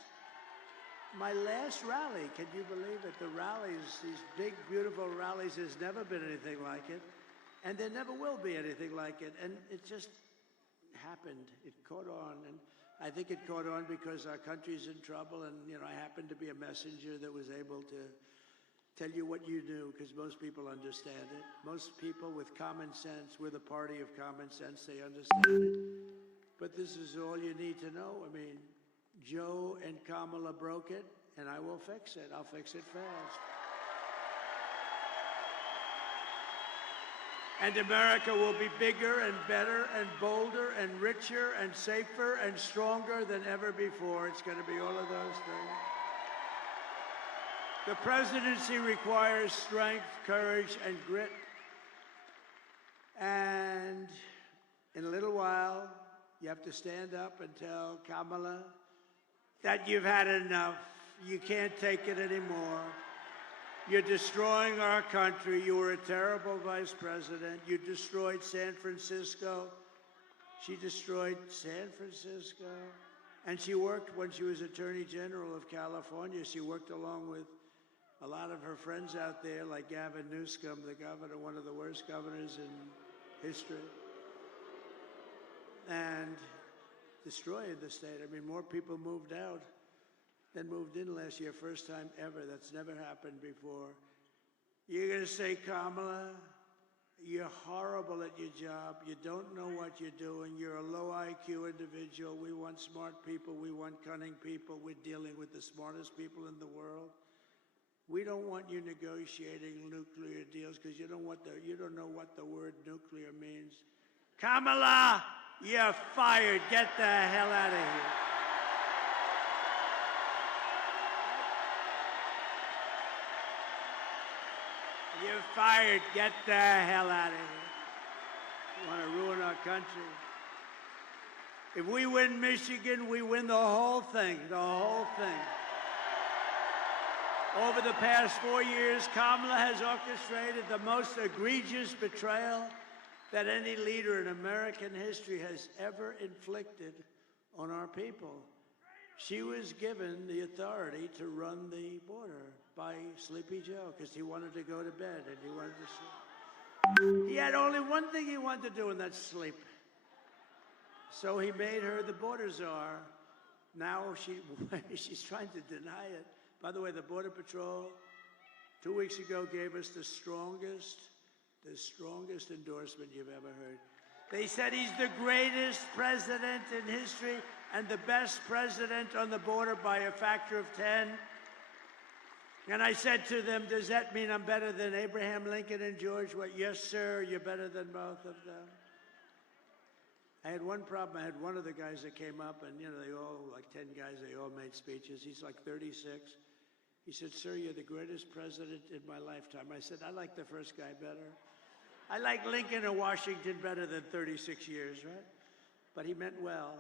rally. Can you believe it? The rallies, these big, beautiful rallies, there's never been anything like it. And there never will be anything like it. And it just happened. It caught on. And I think it caught on because our country's in trouble. And, I happened to be a messenger that was able to tell you what you knew, because most people understand it. Most people with common sense, we're the party of common sense, they understand it. But this is all you need to know. I mean, Joe and Kamala broke it, and I will fix it. I'll fix it fast. And America will be bigger and better and bolder and richer and safer and stronger than ever before. It's going to be all of those things. The presidency requires strength, courage, and grit. And in a little while, you have to stand up and tell Kamala that you've had enough. You can't take it anymore. You're destroying our country. You were a terrible vice president. You destroyed San Francisco. She destroyed San Francisco. And she worked, when she was Attorney General of California, she worked along with a lot of her friends out there, like Gavin Newsom, the governor, one of the worst governors in history, and destroyed the state. I mean, more people moved out than moved in last year, first time ever. That's never happened before. You're going to say, Kamala, you're horrible at your job. You don't know what you're doing. You're a low IQ individual. We want smart people. We want cunning people. We're dealing with the smartest people in the world. We don't want you negotiating nuclear deals because you don't know what the word nuclear means. Kamala, you're fired. Get the hell out of here. You're fired. Get the hell out of here. You want to ruin our country. If we win Michigan, we win the whole thing, the whole thing. Over the past 4 years, Kamala has orchestrated the most egregious betrayal that any leader in American history has ever inflicted on our people. She was given the authority to run the border by Sleepy Joe because he wanted to go to bed and he wanted to sleep. He had only one thing he wanted to do, and that's sleep. So he made her the border czar. Now she's trying to deny it. By the way, the Border Patrol 2 weeks ago gave us the strongest endorsement you've ever heard. They said he's the greatest president in history and the best president on the border by a factor of 10. And I said to them, does that mean I'm better than Abraham Lincoln and George? What? Yes, sir, you're better than both of them. I had one problem. I had one of the guys that came up, and, you know, they all, like 10 guys, they all made speeches. He's like 36. He said, sir, you're the greatest president in my lifetime. I said, I like the first guy better. I like Lincoln and Washington better than 36 years, right? But he meant well.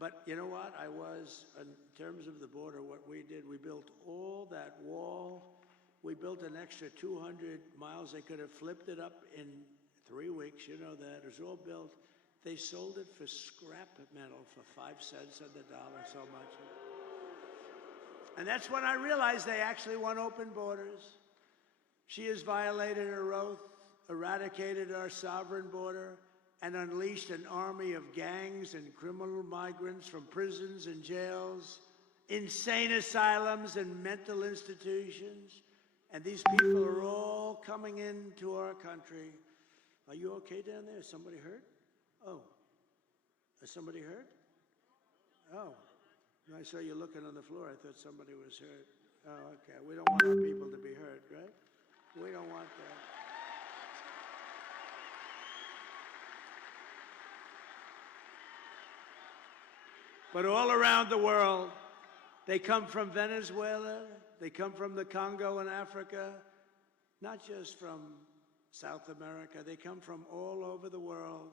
But you know what? In terms of the border, what we did, we built all that wall. We built an extra 200 miles. They could have flipped it up in 3 weeks. You know that. It was all built. They sold it for scrap metal for 5 cents on the dollar, so much. And that's when I realized they actually want open borders. She has violated her oath, eradicated our sovereign border, and unleashed an army of gangs and criminal migrants from prisons and jails, insane asylums and mental institutions. And these people are all coming into our country. Are you okay down there? Is somebody hurt? Oh. Is somebody hurt? Oh. I saw you looking on the floor. I thought somebody was hurt. Oh, okay. We don't want our people to be hurt, right? We don't want that. But all around the world, they come from Venezuela, they come from the Congo in Africa, not just from South America. They come from all over the world,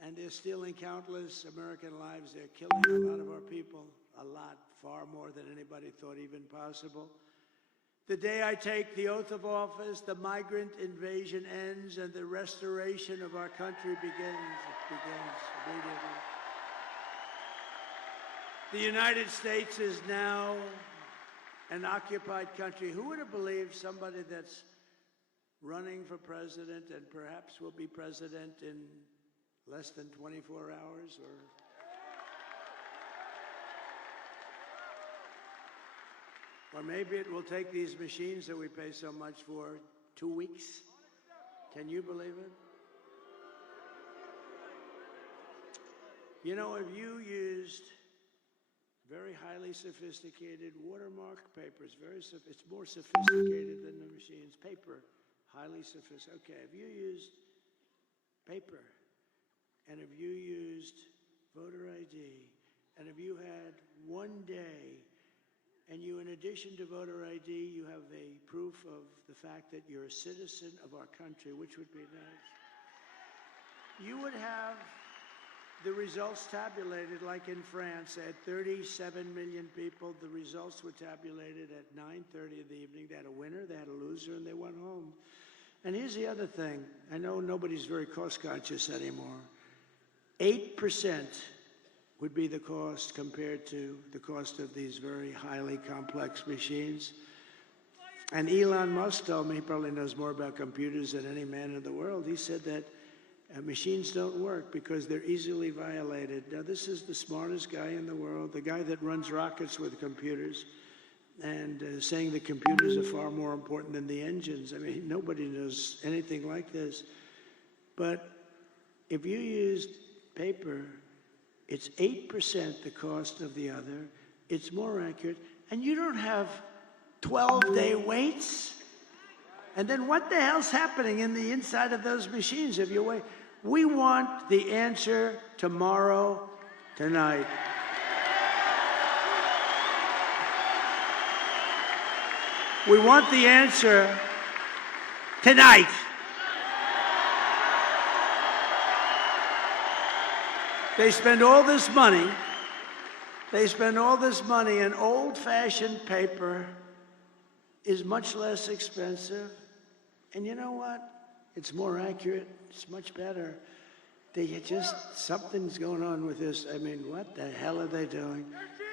and they're stealing countless American lives. They're killing a lot of our people, a lot, far more than anybody thought even possible. The day I take the oath of office, the migrant invasion ends and the restoration of our country begins. It begins immediately. The United States is now an occupied country. Who would have believed somebody that's running for president and perhaps will be president in less than 24 hours or maybe it will take these machines that we pay so much for 2 weeks? Can you believe it? You know, if you used very highly sophisticated watermark papers, it's more sophisticated than the machines. Paper, highly sophisticated. Okay, if you used paper, and if you used voter ID, and if you had 1 day, and you, in addition to voter ID, you have a proof of the fact that you're a citizen of our country, which would be nice, you would have the results tabulated like in France. They had 37 million people. The results were tabulated at 9:30 in the evening. They had a winner, they had a loser, and they went home. And here's the other thing. I know nobody's very cost conscious anymore. 8% would be the cost compared to the cost of these very highly complex machines. And Elon Musk told me, he probably knows more about computers than any man in the world. He said that machines don't work because they're easily violated. Now, this is the smartest guy in the world, the guy that runs rockets with computers, and saying the computers are far more important than the engines. I mean, nobody knows anything like this. But if you use paper, it's 8% the cost of the other. It's more accurate. And you don't have 12-day waits. And then what the hell's happening in the inside of those machines if you wait? We want the answer tomorrow, tonight. We want the answer tonight. They spend all this money. They spend all this money, and old-fashioned paper is much less expensive. And you know what? It's more accurate. It's much better. Something's going on with this. I mean, what the hell are they doing?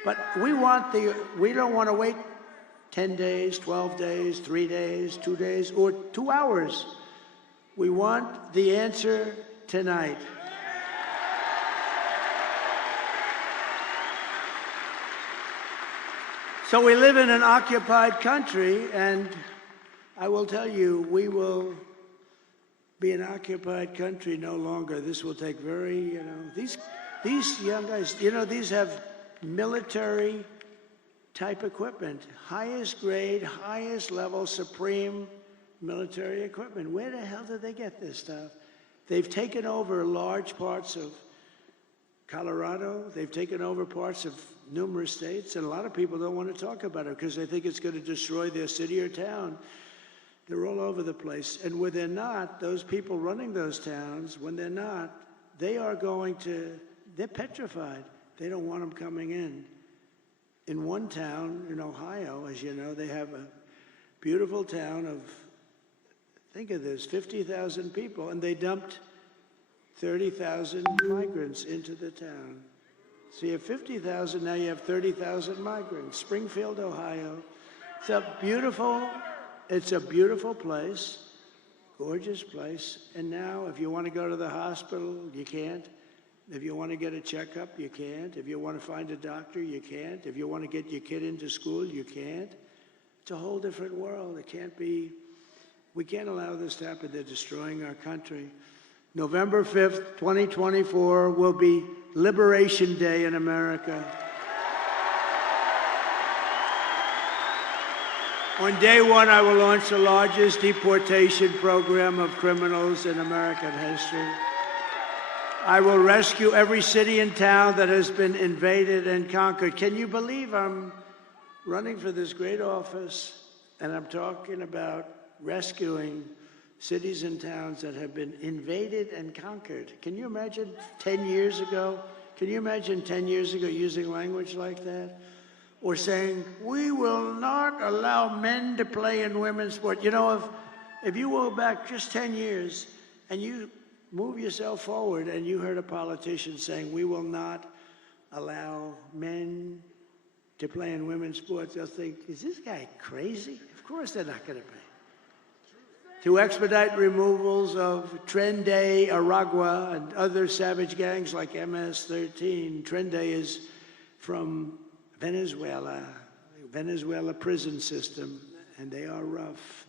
But we don't want to wait 10 days, 12 days, 3 days, 2 days, or 2 hours. We want the answer tonight. So we live in an occupied country, and I will tell you, we will be an occupied country no longer. This will take these young guys, these have military type equipment, highest grade, highest level, supreme military equipment. Where the hell did they get this stuff? They've taken over large parts of Colorado. They've taken over parts of numerous states, and a lot of people don't want to talk about it because they think it's going to destroy their city or town. They're all over the place. And when they're not, those people running those towns, when they're not, they're petrified. They don't want them coming in. In one town in Ohio, as you know, they have a beautiful town of, think of this, 50,000 people, and they dumped 30,000 migrants into the town. So you have 50,000, now you have 30,000 migrants. Springfield, Ohio. It's a beautiful place, gorgeous place. And now if you want to go to the hospital, you can't. If you want to get a checkup, you can't. If you want to find a doctor, you can't. If you want to get your kid into school, you can't. It's a whole different world. We can't allow this to happen. They're destroying our country. November 5th, 2024 will be Liberation Day in America. On day one, I will launch the largest deportation program of criminals in American history. I will rescue every city and town that has been invaded and conquered. Can you believe I'm running for this great office and I'm talking about rescuing cities and towns that have been invaded and conquered? Can you imagine 10 years ago? Can you imagine 10 years ago using language like that? Or saying, we will not allow men to play in women's sport. You know, if you go back just 10 years and you move yourself forward and you heard a politician saying, we will not allow men to play in women's sports, they'll think, is this guy crazy? Of course they're not going to pay. To expedite removals of Tren de Aragua and other savage gangs like MS-13. Tren de is from Venezuela prison system, and they are rough.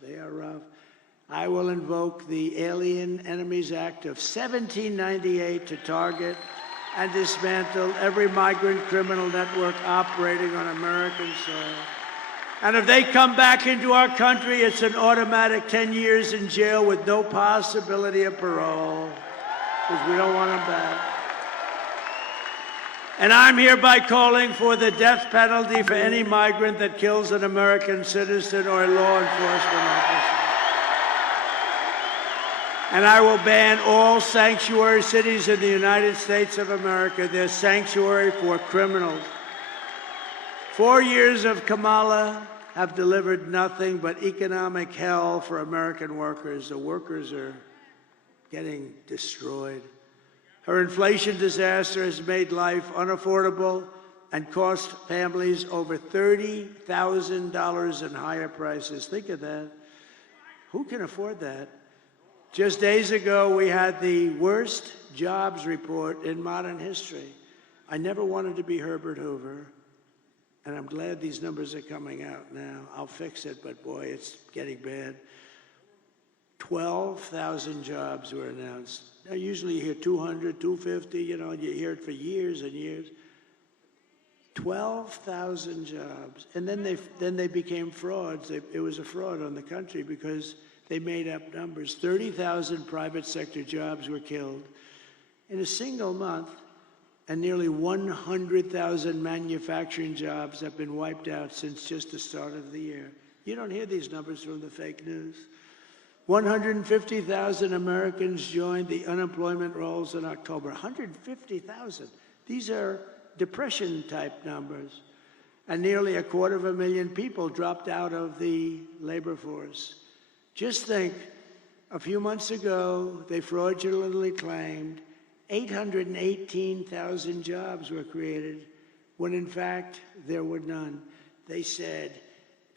I will invoke the Alien Enemies Act of 1798 to target and dismantle every migrant criminal network operating on American soil. And if they come back into our country, it's an automatic 10 years in jail with no possibility of parole, because we don't want them back. And I'm hereby calling for the death penalty for any migrant that kills an American citizen or a law enforcement officer. And I will ban all sanctuary cities in the United States of America. They're sanctuary for criminals. 4 years of Kamala have delivered nothing but economic hell for American workers. The workers are getting destroyed. Her inflation disaster has made life unaffordable and cost families over $30,000 in higher prices. Think of that. Who can afford that? Just days ago, we had the worst jobs report in modern history. I never wanted to be Herbert Hoover, and I'm glad these numbers are coming out now. I'll fix it, but boy, it's getting bad. 12,000 jobs were announced. Now, usually you hear 200, 250, you hear it for years and years. 12,000 jobs. And then they became frauds. It was a fraud on the country because they made up numbers. 30,000 private sector jobs were killed in a single month, and nearly 100,000 manufacturing jobs have been wiped out since just the start of the year. You don't hear these numbers from the fake news. 150,000 Americans joined the unemployment rolls in October. 150,000. These are depression-type numbers. And nearly 250,000 people dropped out of the labor force. Just think, a few months ago, they fraudulently claimed 818,000 jobs were created, when in fact, there were none. They said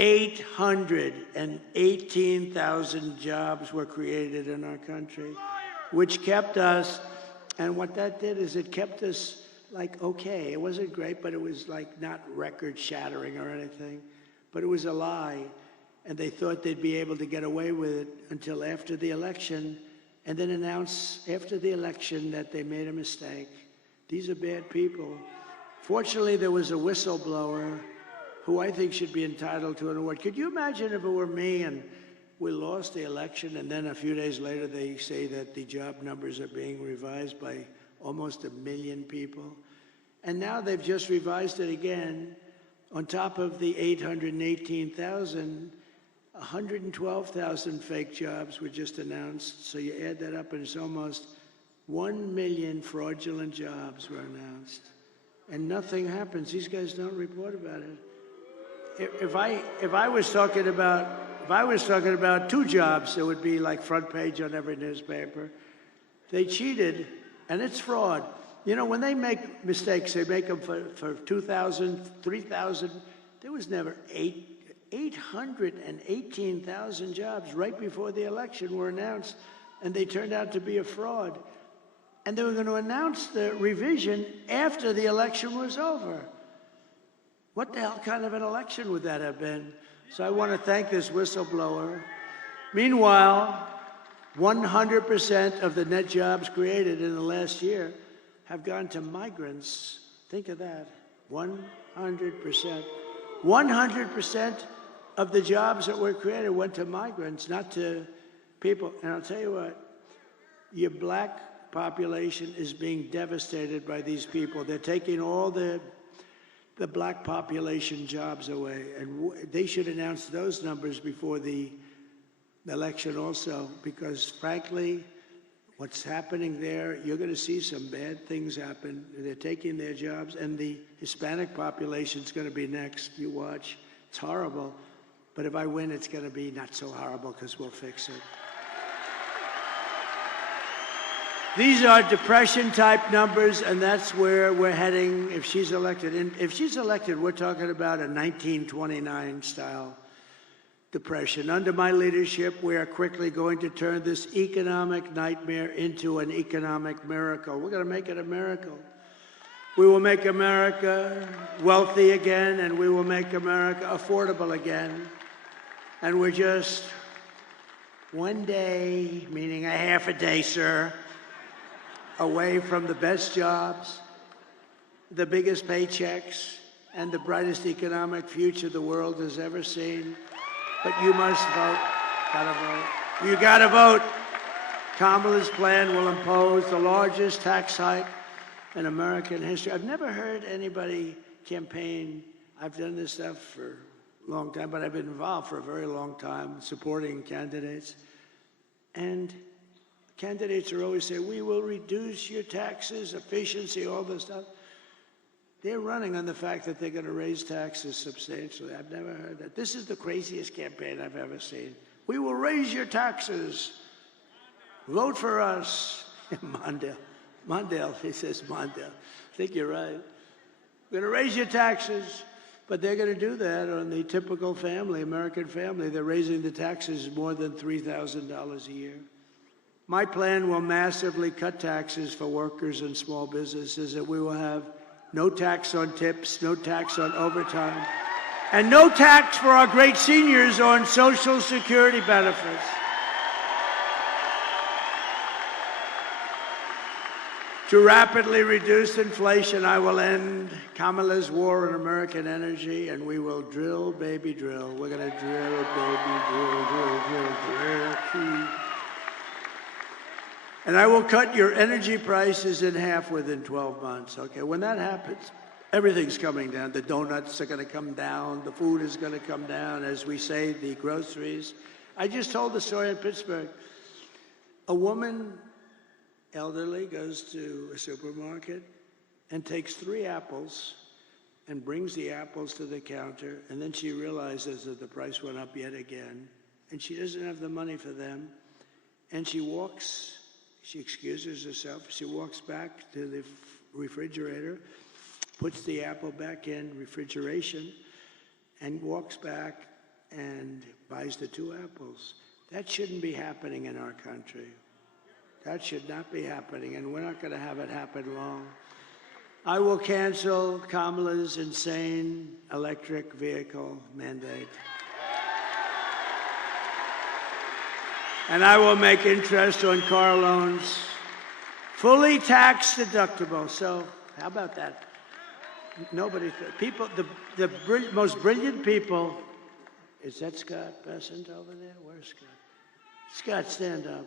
818,000 jobs were created in our country, which kept us, and what that did is it kept us like, okay, it wasn't great, but it was like not record-shattering or anything, but it was a lie. And they thought they'd be able to get away with it until after the election, and then announce after the election that they made a mistake. These are bad people. Fortunately, there was a whistleblower who I think should be entitled to an award. Could you imagine if it were me and we lost the election, and then a few days later they say that the job numbers are being revised by almost 1 million people? And now they've just revised it again. On top of the 818,000, 112,000 fake jobs were just announced. So you add that up, and it's almost 1 million fraudulent jobs were announced. And nothing happens. These guys don't report about it. If I was talking about 2 jobs, it would be like front page on every newspaper. They cheated, and it's fraud. You know, when they make mistakes, they make them for 2,000, 3,000. There was never 818,000 jobs right before the election were announced, and they turned out to be a fraud. And they were going to announce the revision after the election was over. What the hell kind of an election would that have been? So I want to thank this whistleblower. Meanwhile, 100% of the net jobs created in the last year have gone to migrants. Think of that, 100%. 100% of the jobs that were created went to migrants, not to people. And I'll tell you what, your black population is being devastated by these people. They're taking all the black population jobs away, and they should announce those numbers before the election also, because frankly, what's happening there, you're going to see some bad things happen. They're taking their jobs, and the Hispanic population's going to be next. You watch. It's horrible. But if I win, it's going to be not so horrible because we'll fix it. These are depression-type numbers, and that's where we're heading if she's elected. And if she's elected, we're talking about a 1929-style depression. Under my leadership, we are quickly going to turn this economic nightmare into an economic miracle. We're going to make it a miracle. We will make America wealthy again, and we will make America affordable again. And we're just one day, meaning a half a day, sir, away from the best jobs, the biggest paychecks, and the brightest economic future the world has ever seen. But you must vote. Gotta vote. You gotta vote. Kamala's plan will impose the largest tax hike in American history. I've never heard anybody campaign. I've done this stuff for a long time, but I've been involved for a very long time supporting candidates. And candidates are always saying, we will reduce your taxes, efficiency, all this stuff. They're running on the fact that they're going to raise taxes substantially. I've never heard that. This is the craziest campaign I've ever seen. We will raise your taxes. Vote for us. Mondale. Mondale, he says Mondale. I think you're right. We're going to raise your taxes, but they're going to do that on the typical family, American family. They're raising the taxes more than $3,000 a year. My plan will massively cut taxes for workers and small businesses, and we will have no tax on tips, no tax on overtime, and no tax for our great seniors on Social Security benefits. To rapidly reduce inflation, I will end Kamala's war on American energy, and we will drill, baby, drill. We're going to drill, baby, drill. And I will cut your energy prices in half within 12 months, okay? When that happens, everything's coming down. The donuts are going to come down. The food is going to come down. As we say, the groceries. I just told the story in Pittsburgh. A woman, elderly, goes to a supermarket and takes 3 apples and brings the apples to the counter, and then she realizes that the price went up yet again, and she doesn't have the money for them, and she excuses herself, she walks back to the refrigerator, puts the apple back in refrigeration, and walks back and buys the 2 apples. That shouldn't be happening in our country. That should not be happening, and we're not going to have it happen long. I will cancel Kamala's insane electric vehicle mandate. And I will make interest on car loans fully tax deductible. So how about that? People, the most brilliant people, is that Scott Bessent over there? Where's Scott? Scott, stand up.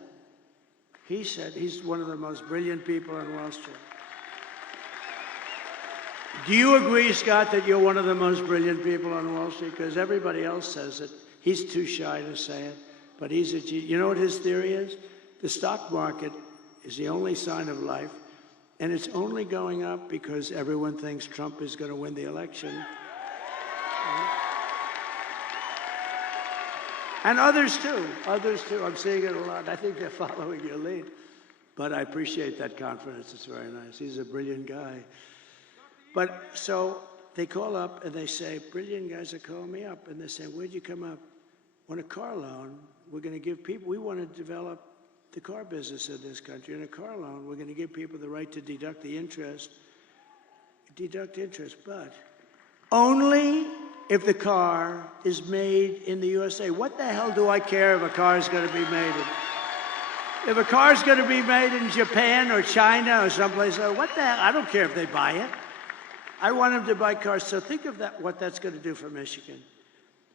He said he's one of the most brilliant people on Wall Street. Do you agree, Scott, that you're one of the most brilliant people on Wall Street? Because everybody else says it. He's too shy to say it. But he's a genius. You know what his theory is? The stock market is the only sign of life, and it's only going up because everyone thinks Trump is going to win the election. And others too. I'm seeing it a lot. I think they're following your lead. But I appreciate that confidence. It's very nice. He's a brilliant guy. But so they call up and they say, brilliant guys are calling me up. And they say, where'd you come up? On a car loan, we're going to give people, we want to develop the car business in this country. In a car loan, we're going to give people the right to deduct interest, but only if the car is made in the USA. What the hell do I care if a car is going to be made in? If a car is going to be made in Japan or China or someplace else, what the hell? I don't care if they buy it. I want them to buy cars. So think of that, what that's going to do for Michigan.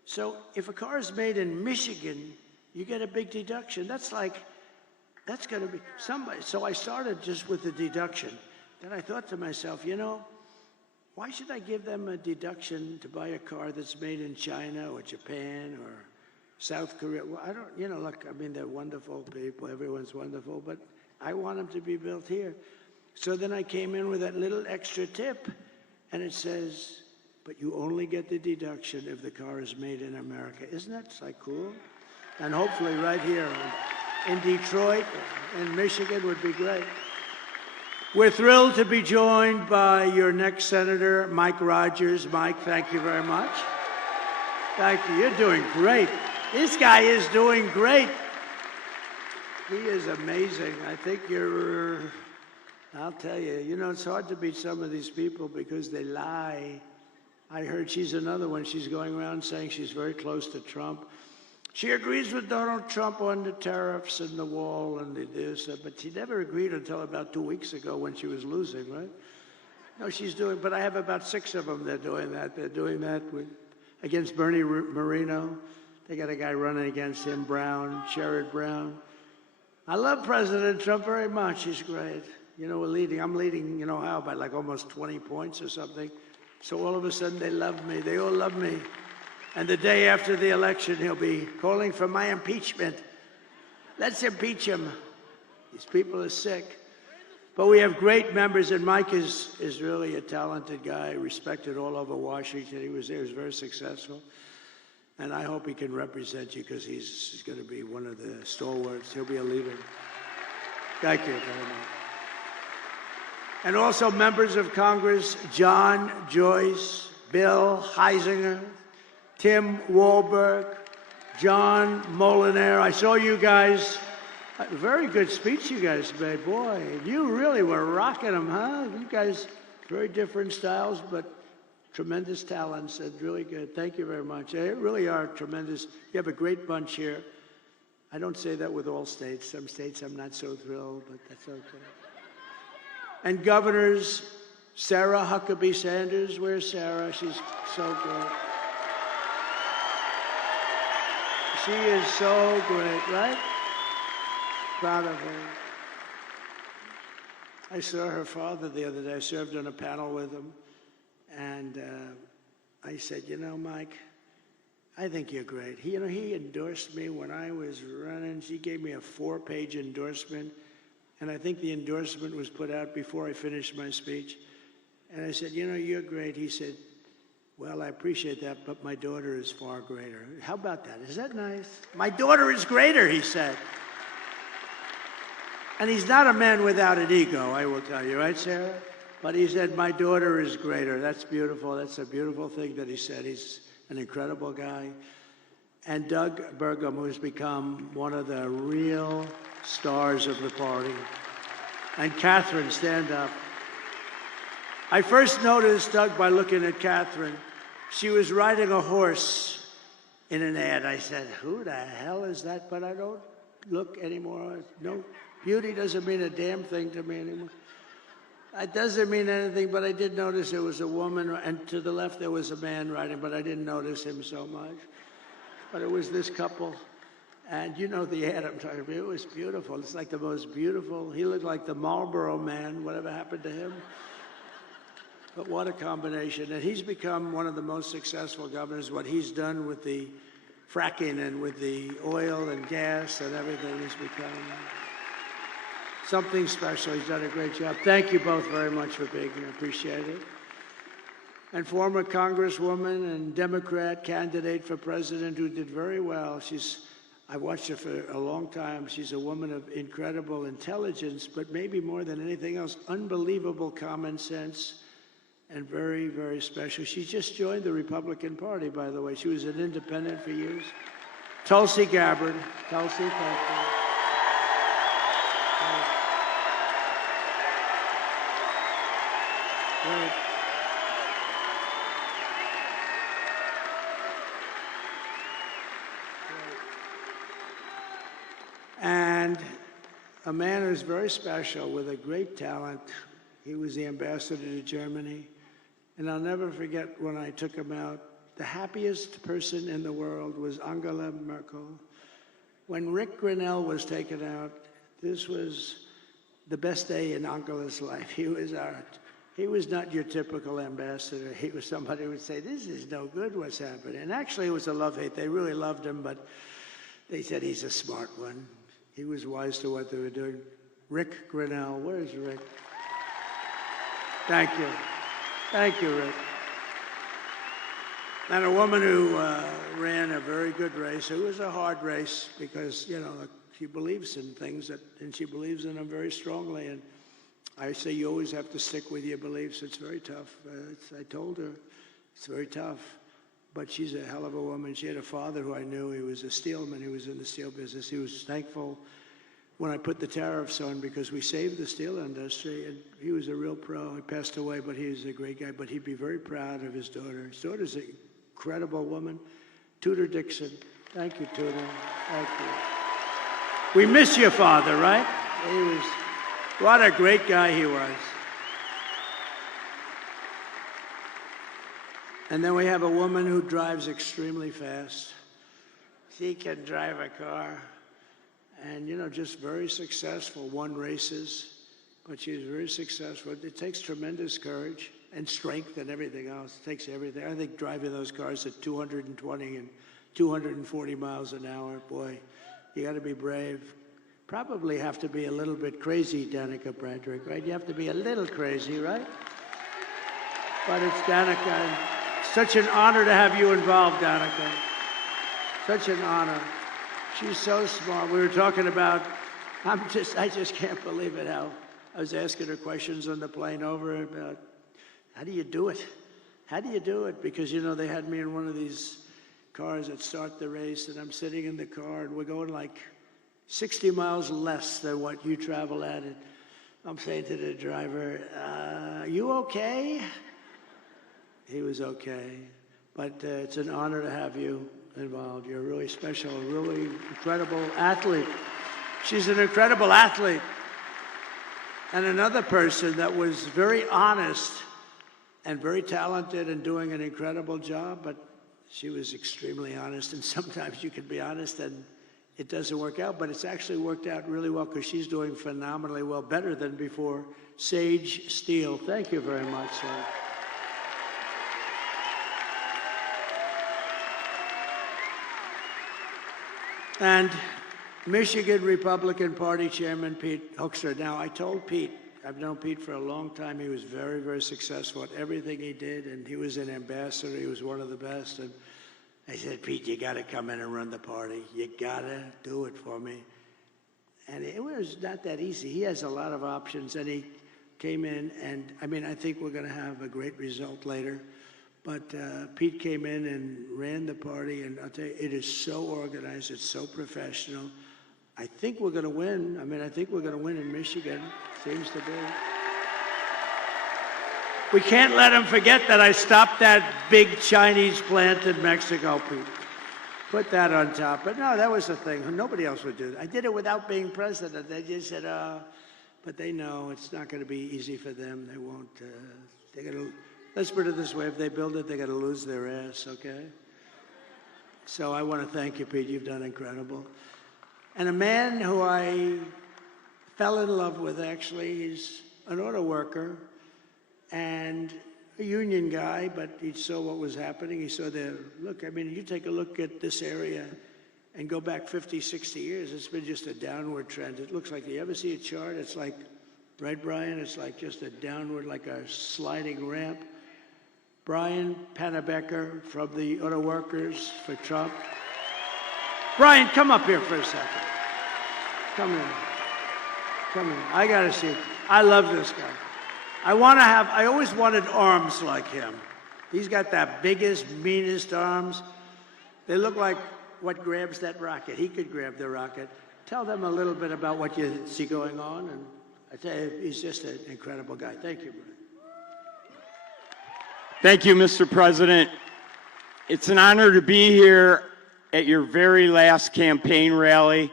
So if a car is made in Michigan, you get a big deduction. That's going to be somebody. So I started just with the deduction. Then I thought to myself, why should I give them a deduction to buy a car that's made in China or Japan or South Korea? Well, I don't, look, I mean, they're wonderful people. Everyone's wonderful, but I want them to be built here. So then I came in with that little extra tip, and it says, but you only get the deduction if the car is made in America. Isn't that like cool? And hopefully right here in Detroit and Michigan would be great. We're thrilled to be joined by your next senator, Mike Rogers. Mike, thank you very much. Thank you. You're doing great. This guy is doing great. He is amazing. I think I'll tell you, it's hard to beat some of these people because they lie. I heard she's another one. She's going around saying she's very close to Trump. She agrees with Donald Trump on the tariffs and the wall and this, but she never agreed until about 2 weeks ago when she was losing, right? No, she's doing, but I have about 6 of them that are doing that. They're doing that against Bernie Moreno. They got a guy running against him, Sherrod Brown. I love President Trump very much. He's great. We're leading. I'm leading, how, by like almost 20 points or something. So all of a sudden they love me. They all love me. And the day after the election, he'll be calling for my impeachment. Let's impeach him. These people are sick. But we have great members, and Mike is really a talented guy, respected all over Washington. He was there, he was very successful. And I hope he can represent you because he's going to be one of the stalwarts. He'll be a leader. Thank you very much. And also members of Congress, John Joyce, Bill Heisinger, Tim Walberg, John Molinaire. I saw you guys. Very good speech you guys made. Boy, you really were rocking them, huh? You guys, very different styles, but tremendous talents and really good. Thank you very much. They really are tremendous. You have a great bunch here. I don't say that with all states. Some states I'm not so thrilled, but that's okay. And governors, Sarah Huckabee Sanders. Where's Sarah? She's so great. She is so great, right? Proud of her. I saw her father the other day. I served on a panel with him. And I said, you know, Mike, I think you're great. He endorsed me when I was running. He gave me a 4-page endorsement. And I think the endorsement was put out before I finished my speech. And I said, you know, you're great. He said, well, I appreciate that, but my daughter is far greater. How about that? Is that nice? My daughter is greater, he said. And he's not a man without an ego, I will tell you, right, Sarah? But he said, my daughter is greater. That's beautiful. That's a beautiful thing that he said. He's an incredible guy. And Doug Burgum, who's become one of the real stars of the party. And Catherine, stand up. I first noticed Doug by looking at Catherine. She was riding a horse in an ad. I said, who the hell is that? But I don't look anymore. No, beauty doesn't mean a damn thing to me anymore. It doesn't mean anything, but I did notice there was a woman, and to the left there was a man riding, but I didn't notice him so much. But it was this couple, and you know the ad I'm talking about. It was beautiful. It's like the most beautiful. He looked like the Marlboro Man. Whatever happened to him? But what a combination. And he's become one of the most successful governors. What he's done with the fracking and with the oil and gas and everything, he's become something special. He's done a great job. Thank you both very much for being here. Appreciate it. And former Congresswoman and Democrat candidate for president who did very well. I watched her for a long time. She's a woman of incredible intelligence, but maybe more than anything else, unbelievable common sense and very, very special. She just joined the Republican Party, by the way. She was an independent for years. Tulsi Gabbard. Tulsi, thank you. Great. And a man who's very special with a great talent. He was the ambassador to Germany. And I'll never forget when I took him out, the happiest person in the world was Angela Merkel. When Rick Grinnell was taken out, this was the best day in Angela's life. He was not your typical ambassador. He was somebody who would say, this is no good, what's happening? And actually it was a love-hate. They really loved him, but they said he's a smart one. He was wise to what they were doing. Rick Grinnell, where's Rick? Thank you. Thank you, Rick. And a woman who ran a very good race. It was a hard race because, you know, she believes in things and she believes in them very strongly. And I say you always have to stick with your beliefs. It's very tough. I told her it's very tough. But she's a hell of a woman. She had a father who I knew. He was a steelman. He was in the steel business. He was thankful when I put the tariffs on because we saved the steel industry. And he was a real pro. He passed away, but he was a great guy. But he'd be very proud of his daughter. His daughter's an incredible woman. Tudor Dixon. Thank you, Tudor. Thank you. We miss your father, right? He was, what a great guy he was. And then we have a woman who drives extremely fast. She can drive a car and, you know, just very successful, won races, but she's very successful. It takes tremendous courage and strength and everything else. It takes everything. I think driving those cars at 220 and 240 miles an hour, boy, you got to be brave. Probably have to be a little bit crazy, Danica Bradrick, right? You have to be a little crazy, right? But it's Danica. Such an honor to have you involved, Danica. Such an honor. She's so smart. We were talking about, I just can't believe it, how I was asking her questions on the plane over about, how do you do it? How do you do it? Because, you know, they had me in one of these cars that start the race, and I'm sitting in the car, and we're going like 60 miles less than what you travel at. And I'm saying to the driver, you okay? He was okay. But it's an honor to have you involved. You're really special, a really incredible athlete. She's an incredible athlete. And another person that was very honest and very talented and doing an incredible job, but she was extremely honest. And sometimes you can be honest and it doesn't work out, but it's actually worked out really well because she's doing phenomenally well, better than before. Sage Steele, thank you very much, sir. And Michigan Republican Party Chairman Pete Hoekstra. Now, I told Pete, I've known Pete for a long time. He was very, very successful at everything he did, and he was an ambassador. He was one of the best. And I said, Pete, you got to come in and run the party. You got to do it for me. And it was not that easy. He has a lot of options, and he came in, and I mean, I think we're going to have a great result later. But Pete came in and ran the party, and I'll tell you, it is so organized, it's so professional. I think we're going to win. I mean, I think we're going to win in Michigan, seems to be. We can't let them forget that I stopped that big Chinese plant in Mexico, Pete. Put that on top. But no, that was the thing. Nobody else would do that. I did it without being president. They just said, but they know it's not going to be easy for them. They won't, they're going to, let's put it this way, if they build it, they're going to lose their ass, okay? So I want to thank you, Pete. You've done incredible. And a man who I fell in love with, actually, he's an auto worker and a union guy, but he saw what was happening. He saw the, look, I mean, you take a look at this area and go back 50, 60 years, it's been just a downward trend. It looks like, you ever see a chart? It's like, right, Brian? It's like just a downward, like a sliding ramp. Brian Pannebecker from the Auto Workers for Trump. Brian, come up here for a second. Come in. Come in. I got to see. I love this guy. I always wanted arms like him. He's got the biggest, meanest arms. They look like what grabs that rocket. He could grab the rocket. Tell them a little bit about what you see going on. And I tell you, he's just an incredible guy. Thank you, Brian. Thank you, Mr. President. It's an honor to be here at your very last campaign rally.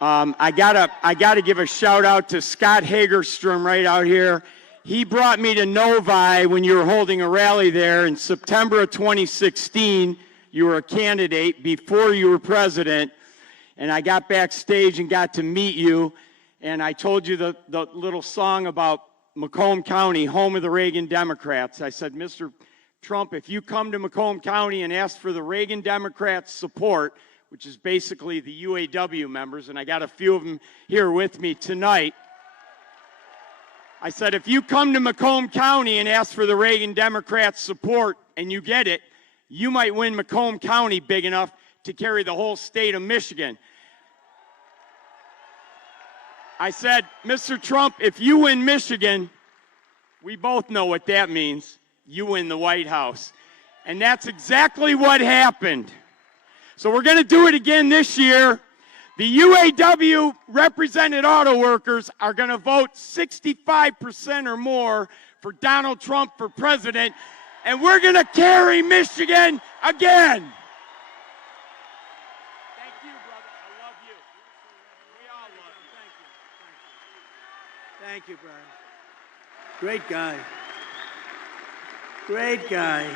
I gotta give a shout out to Scott Hagerstrom right out here. He brought me to Novi when you were holding a rally there in September of 2016. You were a candidate before you were president, and I got backstage and got to meet you, and I told you the little song about Macomb County, home of the Reagan Democrats. I said, Mr. Trump, if you come to Macomb County and ask for the Reagan Democrats' support, which is basically the UAW members, and I got a few of them here with me tonight. I said, if you come to Macomb County and ask for the Reagan Democrats' support and you get it, you might win Macomb County big enough to carry the whole state of Michigan. I said, Mr. Trump, if you win Michigan, we both know what that means. You win the White House. And that's exactly what happened. So we're going to do it again this year. The UAW represented auto workers are going to vote 65% or more for Donald Trump for president, and we're going to carry Michigan again. Thank you, brother. I love you. We all love you. Thank you, Brian. Great guy. Great guy.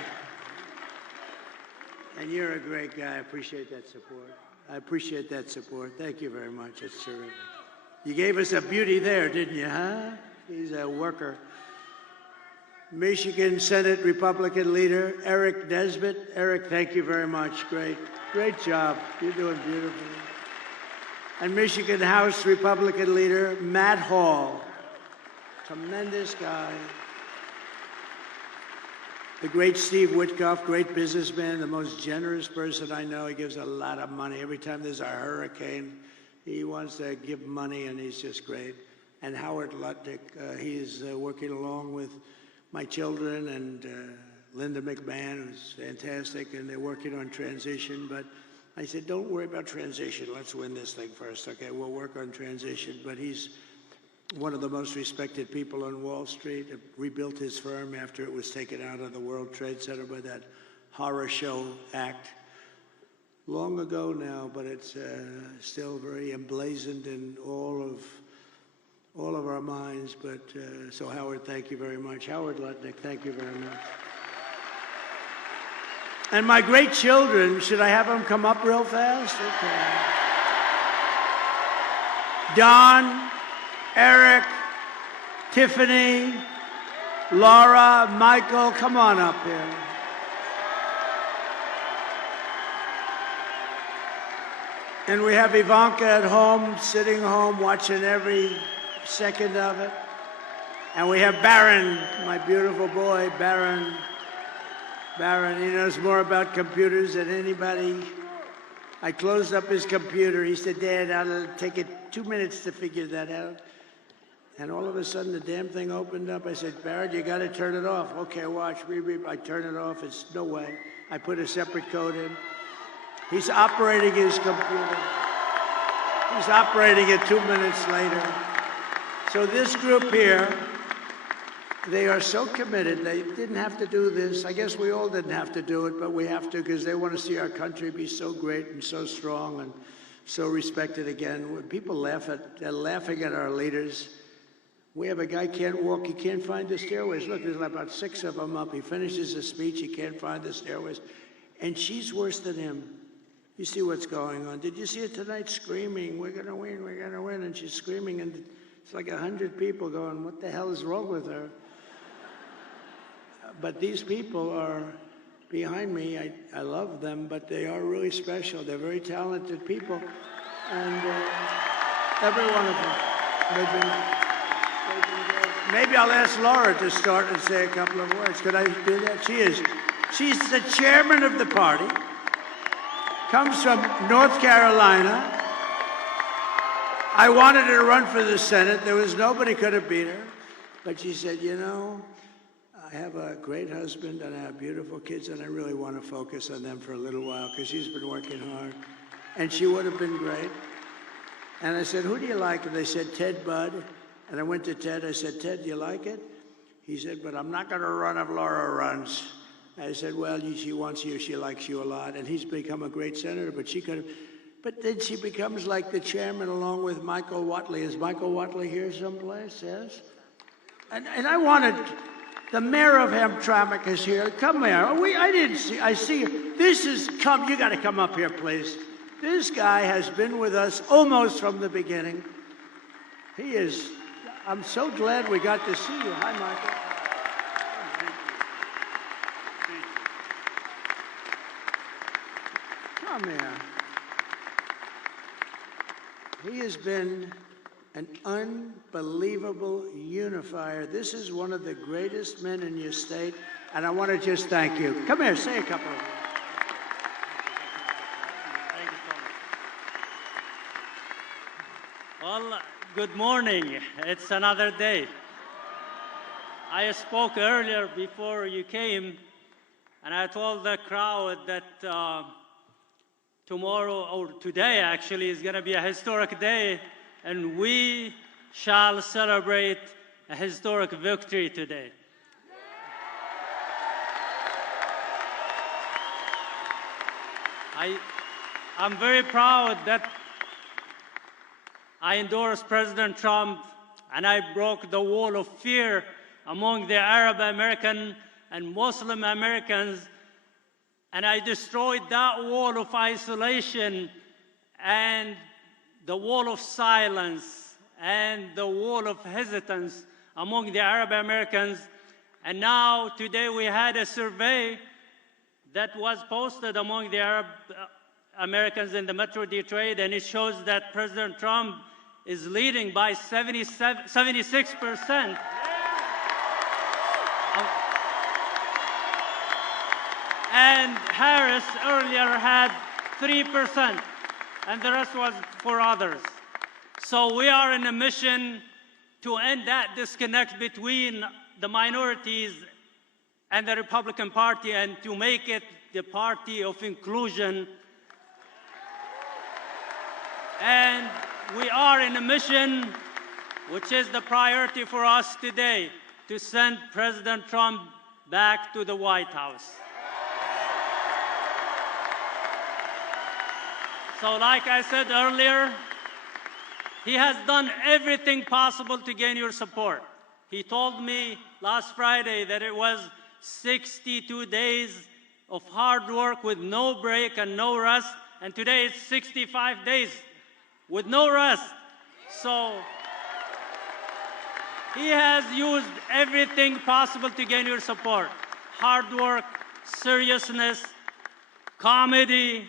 And you're a great guy. I appreciate that support. I appreciate that support. Thank you very much. It's terrific. You gave us a beauty there, didn't you, huh? He's a worker. Michigan Senate Republican leader, Eric Nesbitt. Eric, thank you very much. Great job. You're doing beautifully. And Michigan House Republican leader, Matt Hall. Tremendous guy. The great Steve Witkoff, great businessman, the most generous person I know. He gives a lot of money. Every time there's a hurricane, he wants to give money, and he's just great. and Howard Lutnick. He is working along with my children and Linda McMahon, who's fantastic, and they're working on transition. But I said, don't worry about transition. Let's win this thing first. Okay, we'll work on transition. But he's one of the most respected people on Wall Street. Rebuilt his firm after it was taken out of the World Trade Center by that horror show act. Long ago now, but it's still very emblazoned in all of our minds. But so Howard, thank you very much. Howard Lutnick, thank you very much. And my great children, should I have them come up real fast? Okay. Don, Eric, Tiffany, Laura, Michael, come on up here. And we have Ivanka at home, sitting home, watching every second of it. And we have Barron, my beautiful boy, Barron. Barron, he knows more about computers than anybody. I closed up his computer. He said, Dad, it'll take it 2 minutes to figure that out. And all of a sudden, the damn thing opened up. I said, Barron, you got to turn it off. Okay, watch. I turn it off. It's no way. I put a separate code in. He's operating his computer. He's operating it 2 minutes later. So this group here, they are so committed. They didn't have to do this. I guess we all didn't have to do it, but we have to because they want to see our country be so great and so strong and so respected again. When people they're laughing at our leaders. We have a guy can't walk. He can't find the stairways. Look, there's about 6 of them up. He finishes his speech. He can't find the stairways. And she's worse than him. You see what's going on. Did you see it tonight? Screaming, we're going to win, we're going to win. And she's screaming, and it's like 100 people going, what the hell is wrong with her? But these people are behind me. I love them, but they are really special. They're very talented people. And every one of them. They've been great. Maybe I'll ask Laura to start and say a couple of words. Could I do that? She's the chairman of the party. Comes from North Carolina. I wanted her to run for the Senate. There was nobody could have beat her. But she said, you know, I have a great husband and I have beautiful kids and I really want to focus on them for a little while because she's been working hard. And she would have been great. And I said, who do you like? And they said, Ted Budd. And I went to Ted. I said, Ted, do you like it? He said, but I'm not going to run if Laura runs. I said, well, she wants you, she likes you a lot. And he's become a great senator, but she could have. But then she becomes like the chairman along with Michael Watley. Is Michael Watley here someplace? Yes? And I wanted, the mayor of Hamtramck is here. Come here. I didn't see, I see you. This is, you got to come up here, please. This guy has been with us almost from the beginning. He is, I'm so glad we got to see you. Hi, Michael. Come here. He has been an unbelievable unifier. This is one of the greatest men in your state, and I want to just thank you. Come here, say a couple of words. Thank you so much. Well, good morning. It's another day. I spoke earlier before you came, and I told the crowd that tomorrow, or today actually, is going to be a historic day, and we shall celebrate a historic victory today. I'm very proud that I endorsed President Trump, and I broke the wall of fear among the Arab American and Muslim Americans, and I destroyed that wall of isolation and the wall of silence and the wall of hesitance among the Arab Americans. And now, today, we had a survey that was posted among the Arab Americans in the Metro Detroit, and it shows that President Trump is leading by 76%. And Harris earlier had 3%, and the rest was for others. So we are in a mission to end that disconnect between the minorities and the Republican Party and to make it the party of inclusion. And we are in a mission, which is the priority for us today, to send President Trump back to the White House. So like I said earlier, he has done everything possible to gain your support. He told me last Friday that it was 62 days of hard work with no break and no rest, and today it's 65 days with no rest. So he has used everything possible to gain your support. Hard work, seriousness, comedy,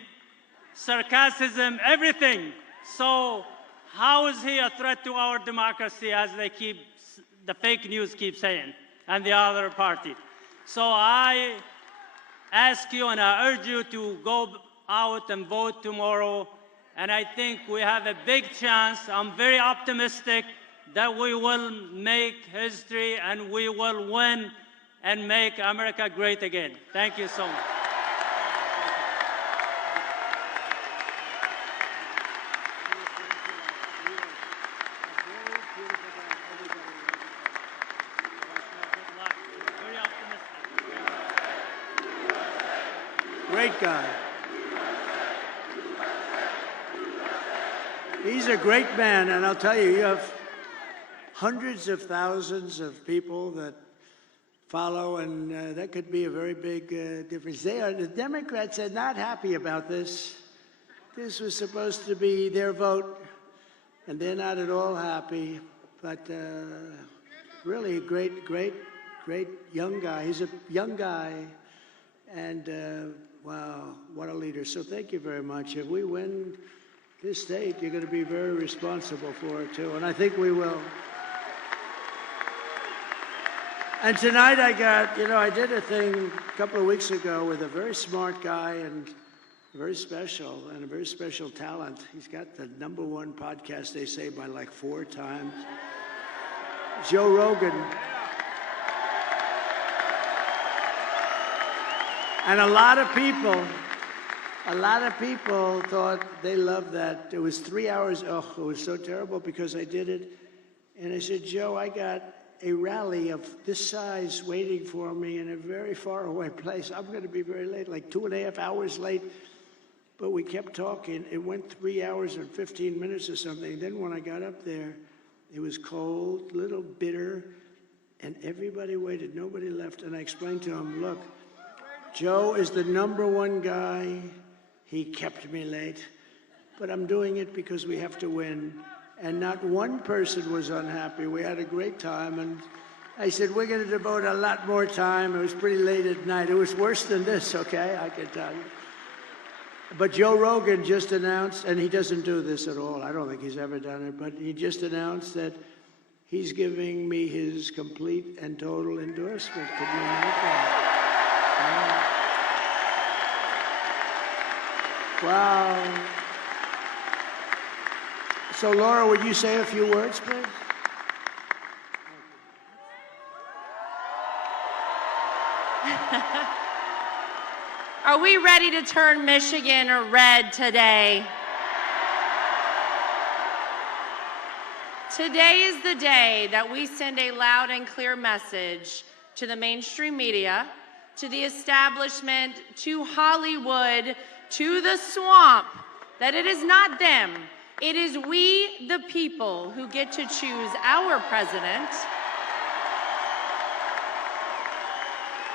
sarcasm, everything. So how is he a threat to our democracy, as the fake news keep saying, and the other party? So I ask you and I urge you to go out and vote tomorrow. And I think we have a big chance. I'm very optimistic that we will make history and we will win and make America great again. Thank you so much. Very optimistic. Great guy. He's a great man, and I'll tell you, you have hundreds of thousands of people that follow, and that could be a very big difference. The Democrats are not happy about this. This was supposed to be their vote, and they're not at all happy. But really, great young guy. He's a young guy, and wow, what a leader. So thank you very much. If we win this state, you're going to be very responsible for it, too, and I think we will. And tonight I did a thing a couple of weeks ago with a very smart guy and very special, and a very special talent. He's got the #1 podcast, they say, by like 4 times. Joe Rogan. And a lot of people thought they loved that. It was 3 hours. Oh, it was so terrible because I did it. And I said, Joe, I got a rally of this size waiting for me in a very far away place. I'm going to be very late, like 2.5 hours late. But we kept talking. It went 3 hours and 15 minutes or something. Then when I got up there, it was cold, a little bitter, and everybody waited. Nobody left. And I explained to him, look, Joe is the #1 guy. He kept me late, but I'm doing it because we have to win. And not one person was unhappy. We had a great time, and I said, we're going to devote a lot more time. It was pretty late at night. It was worse than this, okay? I can tell you. But Joe Rogan just announced, and he doesn't do this at all. I don't think he's ever done it, but he just announced that he's giving me his complete and total endorsement. Can you imagine that? Wow. So, Laura, would you say a few words, please? Are we ready to turn Michigan red today? Today is the day that we send a loud and clear message to the mainstream media, to the establishment, to Hollywood, to the swamp, that it is not them. It is we, the people, who get to choose our president.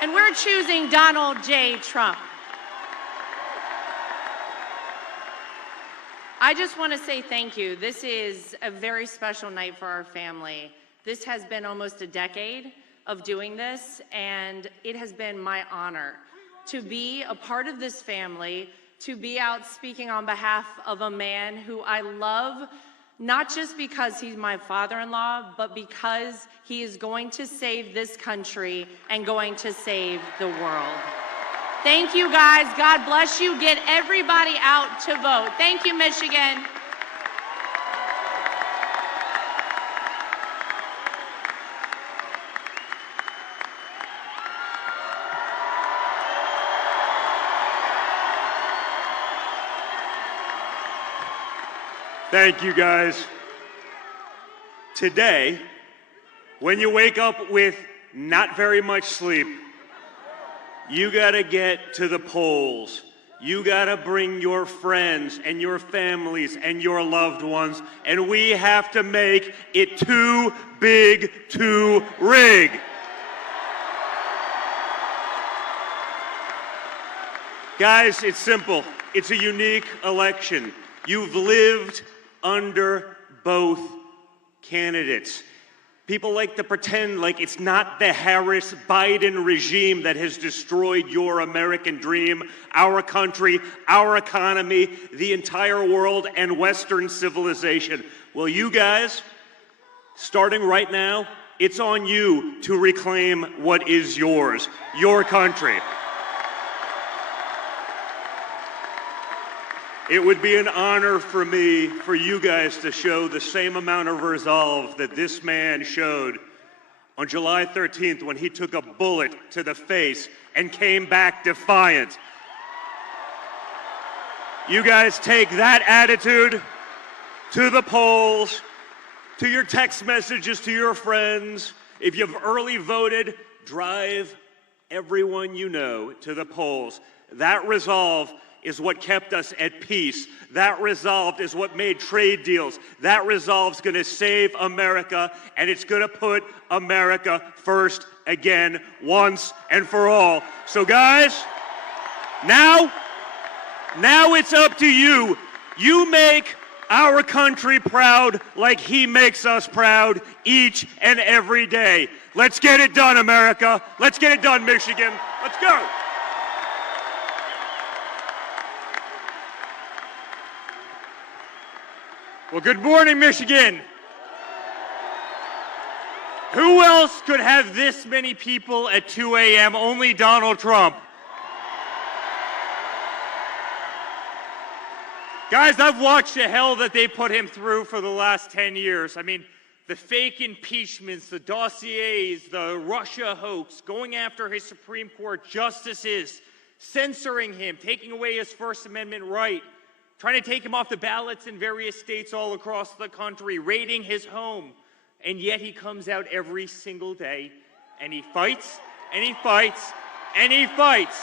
And we're choosing Donald J. Trump. I just want to say thank you. This is a very special night for our family. This has been almost a decade of doing this, and it has been my honor to be a part of this family, to be out speaking on behalf of a man who I love, not just because he's my father-in-law, but because he is going to save this country and going to save the world. Thank you, guys. God bless you. Get everybody out to vote. Thank you, Michigan. Thank you, guys. Today, when you wake up with not very much sleep, you gotta get to the polls. You gotta bring your friends and your families and your loved ones, and we have to make it too big to rig. Guys, it's simple. It's a unique election. You've lived under both candidates. People like to pretend like it's not the Harris-Biden regime that has destroyed your American dream, our country, our economy, the entire world, and Western civilization. Well, you guys, starting right now, it's on you to reclaim what is yours, your country. It would be an honor for me, for you guys to show the same amount of resolve that this man showed on July 13th when he took a bullet to the face and came back defiant. You guys take that attitude to the polls, to your text messages to your friends. If you've early voted, drive everyone you know to the polls. That resolve is what kept us at peace. That resolve is what made trade deals. That resolve's gonna save America, and it's gonna put America first again, once and for all. So guys, now it's up to you. You make our country proud like he makes us proud each and every day. Let's get it done, America. Let's get it done, Michigan. Let's go. Well, good morning, Michigan. Who else could have this many people at 2 a.m.? Only Donald Trump. Guys, I've watched the hell that they put him through for the last 10 years. I mean, the fake impeachments, the dossiers, the Russia hoax, going after his Supreme Court justices, censoring him, taking away his First Amendment right, trying to take him off the ballots in various states all across the country, raiding his home. And yet he comes out every single day and he fights and he fights and he fights.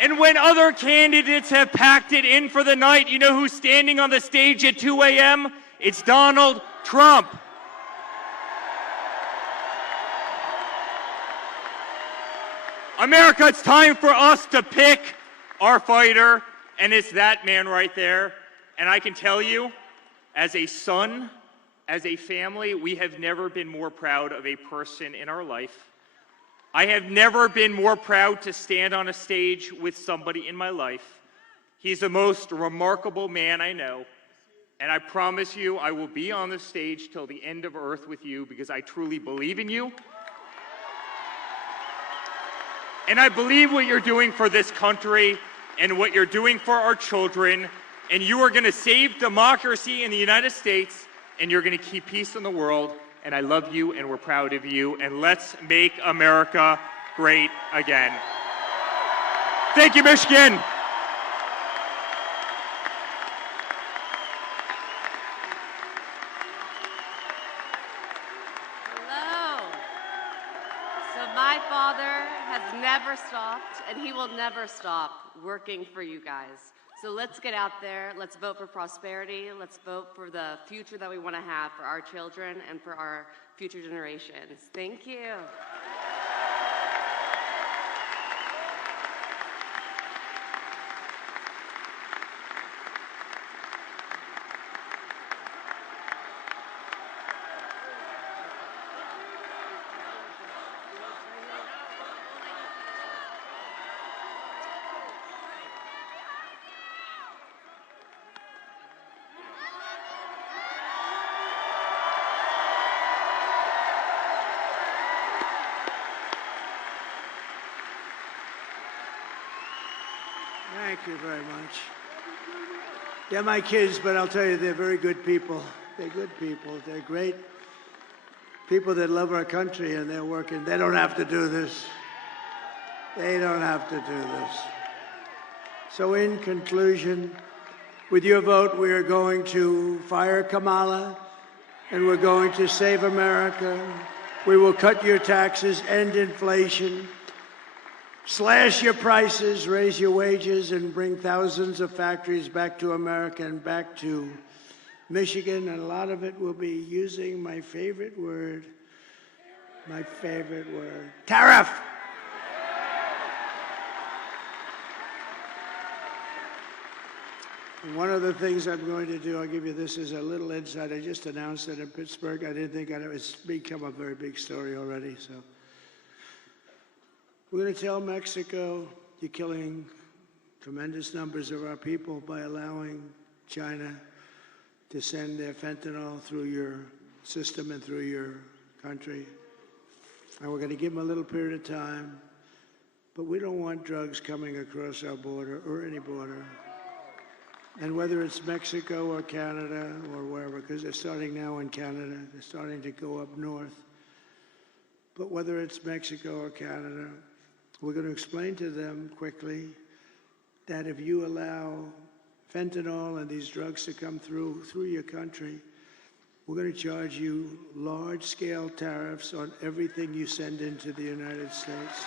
And when other candidates have packed it in for the night, you know who's standing on the stage at 2 a.m.? It's Donald Trump. America, it's time for us to pick our fighter, and it's that man right there. And I can tell you, as a son, as a family, we have never been more proud of a person in our life. I have never been more proud to stand on a stage with somebody in my life. He's the most remarkable man I know, and I promise you I will be on the stage till the end of earth with you because I truly believe in you. And I believe what you're doing for this country and what you're doing for our children. And you are going to save democracy in the United States, and you're going to keep peace in the world. And I love you, and we're proud of you. And let's make America great again. Thank you, Michigan. My father has never stopped, and he will never stop working for you guys. So let's get out there. Let's vote for prosperity. Let's vote for the future that we want to have for our children and for our future generations. Thank you. Thank you very much. They're my kids, but I'll tell you, they're very good people. They're good people. They're great people that love our country, and they're working. They don't have to do this. They don't have to do this. So in conclusion, with your vote, we are going to fire Kamala, and we're going to save America. We will cut your taxes, end inflation, slash your prices, raise your wages, and bring thousands of factories back to America and back to Michigan. And a lot of it will be using my favorite word, tariff. One of the things I'm going to do, I'll give you this as a little insight. I just announced it in Pittsburgh. I didn't think it's become a very big story already. So we're going to tell Mexico, you're killing tremendous numbers of our people by allowing China to send their fentanyl through your system and through your country. And we're going to give them a little period of time. But we don't want drugs coming across our border or any border. And whether it's Mexico or Canada or wherever, because they're starting now in Canada, they're starting to go up north. But whether it's Mexico or Canada, we're going to explain to them quickly that if you allow fentanyl and these drugs to come through your country, we're going to charge you large-scale tariffs on everything you send into the United States.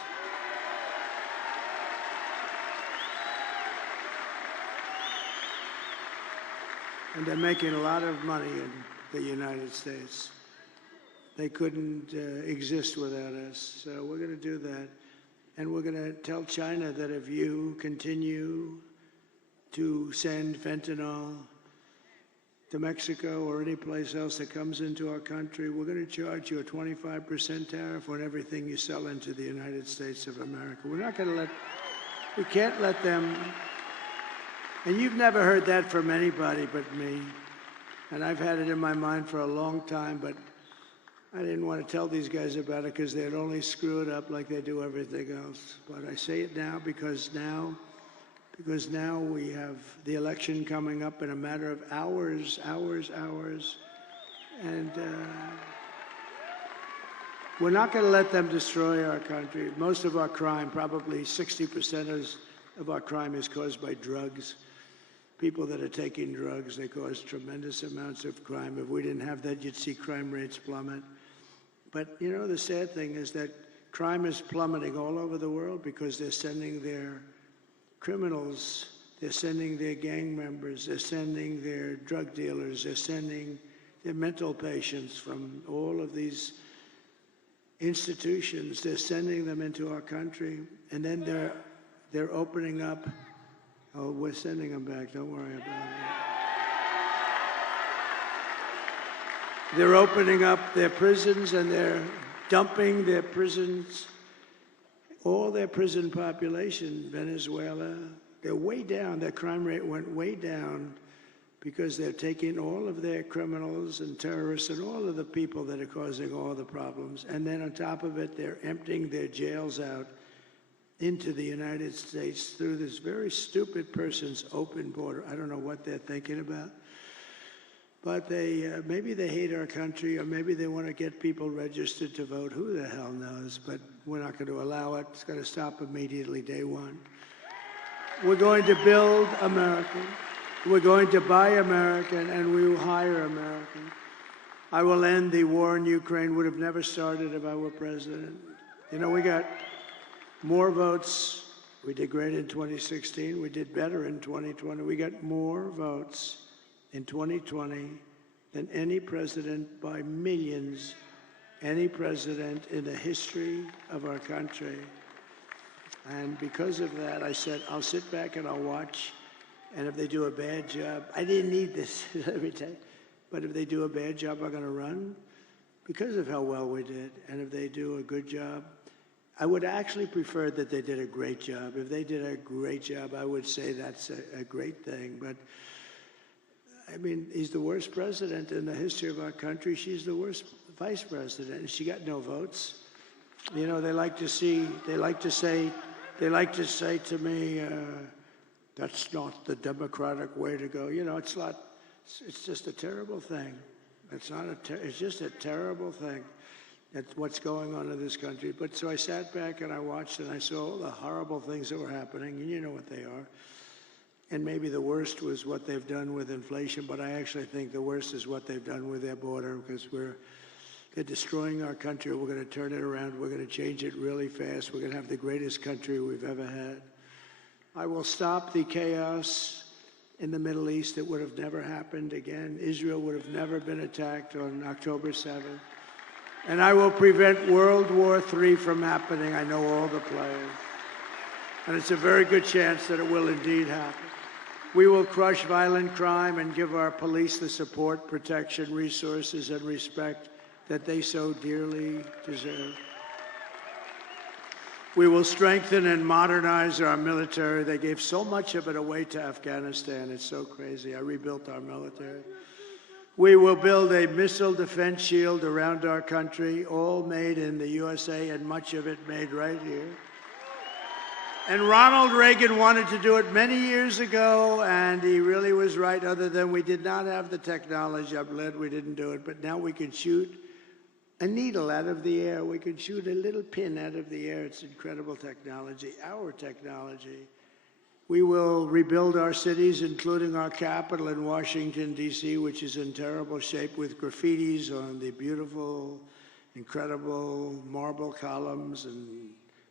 And they're making a lot of money in the United States. They couldn't exist without us. So we're going to do that. And we're going to tell China that if you continue to send fentanyl to Mexico or any place else that comes into our country, we're going to charge you a 25% tariff on everything you sell into the United States of America. We're not going to we can't let them. And you've never heard that from anybody but me. And I've had it in my mind for a long time, but I didn't want to tell these guys about it because they'd only screw it up like they do everything else. But I say it now because now we have the election coming up in a matter of hours. And we're not going to let them destroy our country. Most of our crime, probably 60% of our crime is caused by drugs. People that are taking drugs, they cause tremendous amounts of crime. If we didn't have that, you'd see crime rates plummet. But, you know, the sad thing is that crime is plummeting all over the world because they're sending their criminals, they're sending their gang members, they're sending their drug dealers, they're sending their mental patients from all of these institutions. They're sending them into our country, and then they're opening up. Oh, we're sending them back. Don't worry about it. They're opening up their prisons and they're dumping their prisons, all their prison population, Venezuela. They're way down. Their crime rate went way down because they're taking all of their criminals and terrorists and all of the people that are causing all the problems. And then on top of it, they're emptying their jails out into the United States through this very stupid person's open border. I don't know what they're thinking about. But maybe they hate our country, or maybe they want to get people registered to vote. Who the hell knows? But we're not going to allow it. It's going to stop immediately, day one. We're going to build America. We're going to buy American, and we will hire American. I will end the war in Ukraine. Would have never started if I were president. You know, we got more votes. We did great in 2016. We did better in 2020. We got more votes in 2020 than any president by millions, any president in the history of our country. And because of that, I said, I'll sit back and I'll watch. And if they do a bad job, I didn't need this every time, but if they do a bad job, I'm going to run because of how well we did. And if they do a good job, I would actually prefer that they did a great job. If they did a great job, I would say that's a great thing. But I mean, he's the worst president in the history of our country. She's the worst vice president, and she got no votes. You know, they like to say to me, that's not the democratic way to go. You know, it's not. It's just a terrible thing. It's just a terrible thing. That's what's going on in this country. But so I sat back and I watched and I saw all the horrible things that were happening, and you know what they are. And maybe the worst was what they've done with inflation, but I actually think the worst is what they've done with their border, because they're destroying our country. We're going to turn it around. We're going to change it really fast. We're going to have the greatest country we've ever had. I will stop the chaos in the Middle East. It would have never happened again. Israel would have never been attacked on October 7th. And I will prevent World War III from happening. I know all the players. And it's a very good chance that it will indeed happen. We will crush violent crime and give our police the support, protection, resources, and respect that they so dearly deserve. We will strengthen and modernize our military. They gave so much of it away to Afghanistan. It's so crazy. I rebuilt our military. We will build a missile defense shield around our country, all made in the USA, and much of it made right here. And Ronald Reagan wanted to do it many years ago, and he really was right, other than we did not have the technology. I'm glad we didn't do it, but now we can shoot a needle out of the air. We can shoot a little pin out of the air. It's incredible technology, our technology. We will rebuild our cities, including our capital in Washington, D.C., which is in terrible shape, with graffitis on the beautiful, incredible marble columns, and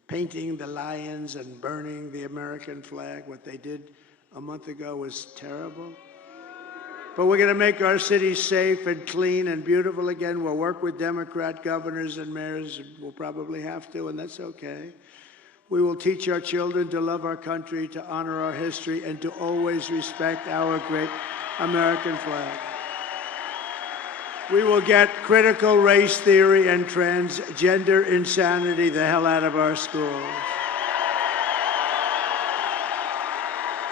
painting the lions and burning the American flag. What they did a month ago was terrible. But we're going to make our cities safe and clean and beautiful again. We'll work with Democrat governors and mayors. We'll probably have to, and that's okay. We will teach our children to love our country, to honor our history, and to always respect our great American flag. We will get critical race theory and transgender insanity the hell out of our schools.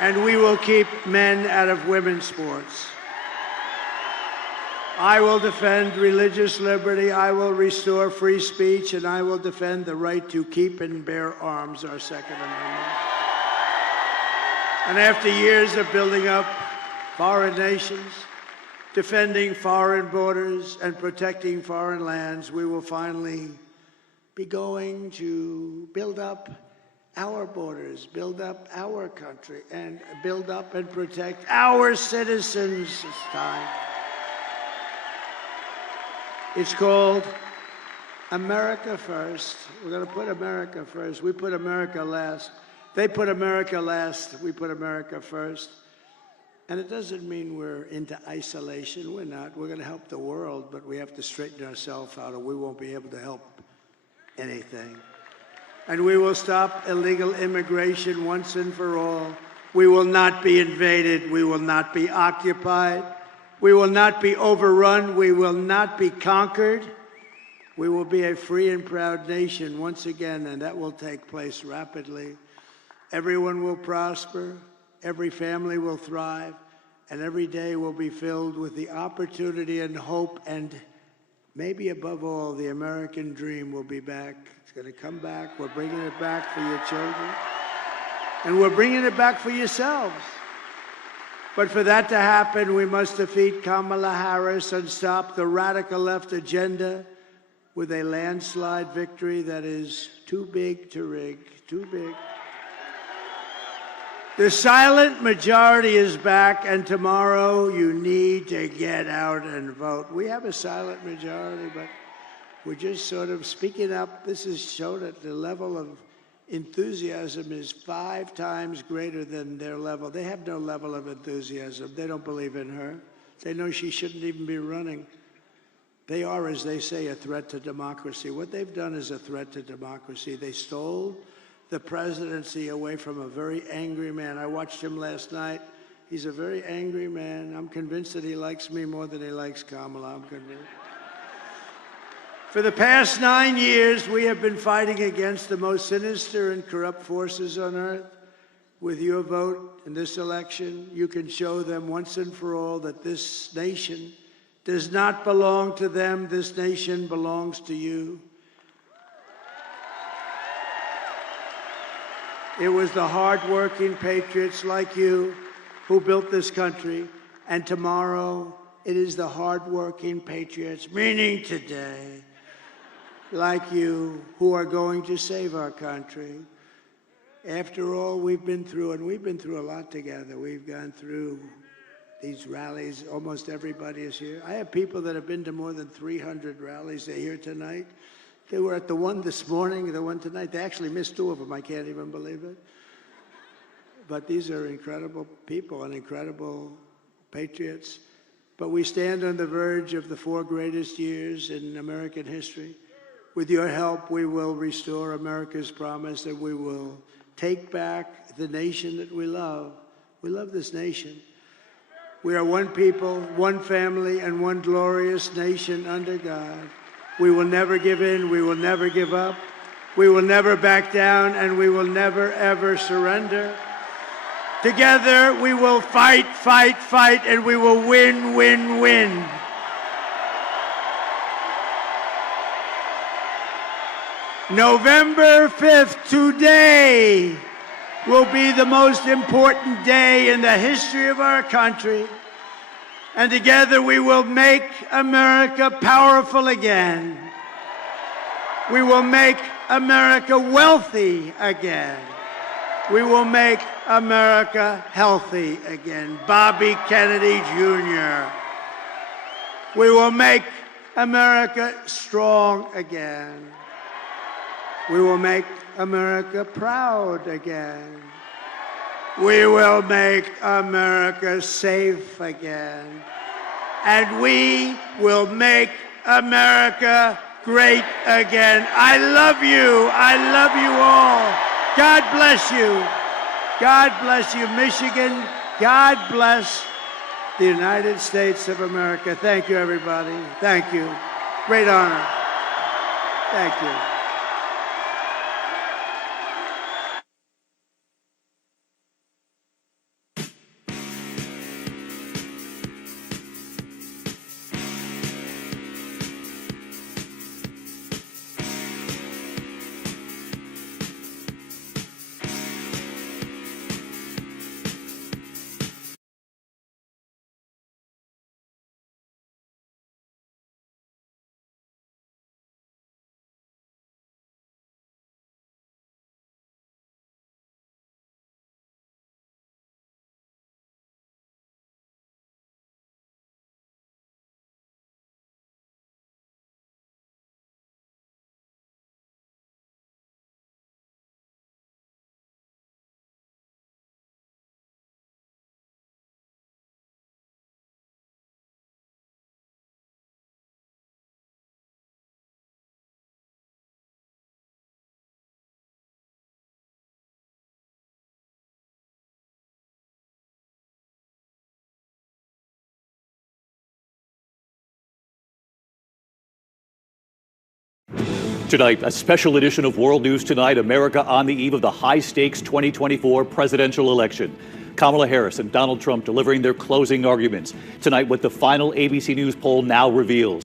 And we will keep men out of women's sports. I will defend religious liberty, I will restore free speech, and I will defend the right to keep and bear arms, our Second Amendment. And after years of building up foreign nations, defending foreign borders, and protecting foreign lands, we will finally be going to build up our borders, build up our country, and build up and protect our citizens. It's time. It's called America First. We're going to put America first. We put America last. They put America last. We put America first. And it doesn't mean we're into isolation. We're not. We're going to help the world, but we have to straighten ourselves out, or we won't be able to help anything. And we will stop illegal immigration once and for all. We will not be invaded. We will not be occupied. We will not be overrun. We will not be conquered. We will be a free and proud nation once again, and that will take place rapidly. Everyone will prosper. Every family will thrive, and every day will be filled with the opportunity and hope, and maybe above all, the American dream will be back. It's going to come back. We're bringing it back for your children, and we're bringing it back for yourselves. But for that to happen, we must defeat Kamala Harris and stop the radical left agenda with a landslide victory that is too big to rig, too big. The silent majority is back, and tomorrow you need to get out and vote. We have a silent majority, but we're just sort of speaking up. This has shown that the level of enthusiasm is 5 times greater than their level. They have no level of enthusiasm. They don't believe in her. They know she shouldn't even be running. They are, as they say, a threat to democracy. What they've done is a threat to democracy. They stole the presidency away from a very angry man. I watched him last night. He's a very angry man. I'm convinced that he likes me more than he likes Kamala. I'm convinced. For the past 9 years, we have been fighting against the most sinister and corrupt forces on earth. With your vote in this election, you can show them once and for all that this nation does not belong to them. This nation belongs to you. It was the hard-working patriots like you who built this country, and tomorrow it is the hard-working patriots, meaning today, like you, who are going to save our country. After all we've been through, and we've been through a lot together. We've gone through these rallies. Almost everybody is here. I have people that have been to more than 300 rallies. They're here tonight. They were at the one this morning, the one tonight. They actually missed 2 of them. I can't even believe it. But these are incredible people and incredible patriots. But we stand on the verge of the 4 greatest years in American history. With your help, we will restore America's promise, and we will take back the nation that we love. We love this nation. We are one people, one family, and one glorious nation under God. We will never give in. We will never give up. We will never back down, and we will never, ever surrender. Together, we will fight, fight, fight, and we will win, win, win. November 5th, today, will be the most important day in the history of our country. And together we will make America powerful again. We will make America wealthy again. We will make America healthy again. Bobby Kennedy Jr. We will make America strong again. We will make America proud again. We will make America safe again. And we will make America great again. I love you. I love you all. God bless you. God bless you, Michigan. God bless the United States of America. Thank you, everybody. Thank you. Great honor. Thank you. Tonight, a special edition of World News Tonight, America on the eve of the high-stakes 2024 presidential election. Kamala Harris and Donald Trump delivering their closing arguments. Tonight, what the final ABC News poll now reveals.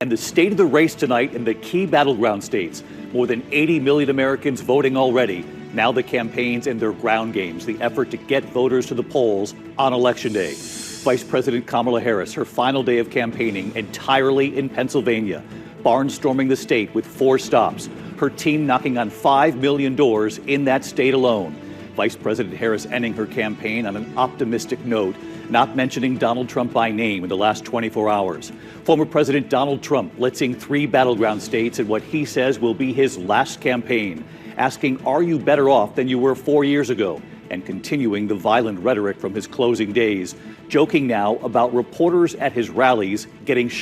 And the state of the race tonight in the key battleground states. More than 80 million Americans voting already. Now the campaigns and their ground games, the effort to get voters to the polls on Election Day. Vice President Kamala Harris, her final day of campaigning entirely in Pennsylvania. Barnstorming the state with 4 stops. Her team knocking on 5 million doors in that state alone. Vice President Harris ending her campaign on an optimistic note, not mentioning Donald Trump by name in the last 24 hours. Former President Donald Trump blitzing 3 battleground states in what he says will be his last campaign, asking, are you better off than you were 4 years ago? And continuing the violent rhetoric from his closing days, joking now about reporters at his rallies getting shot.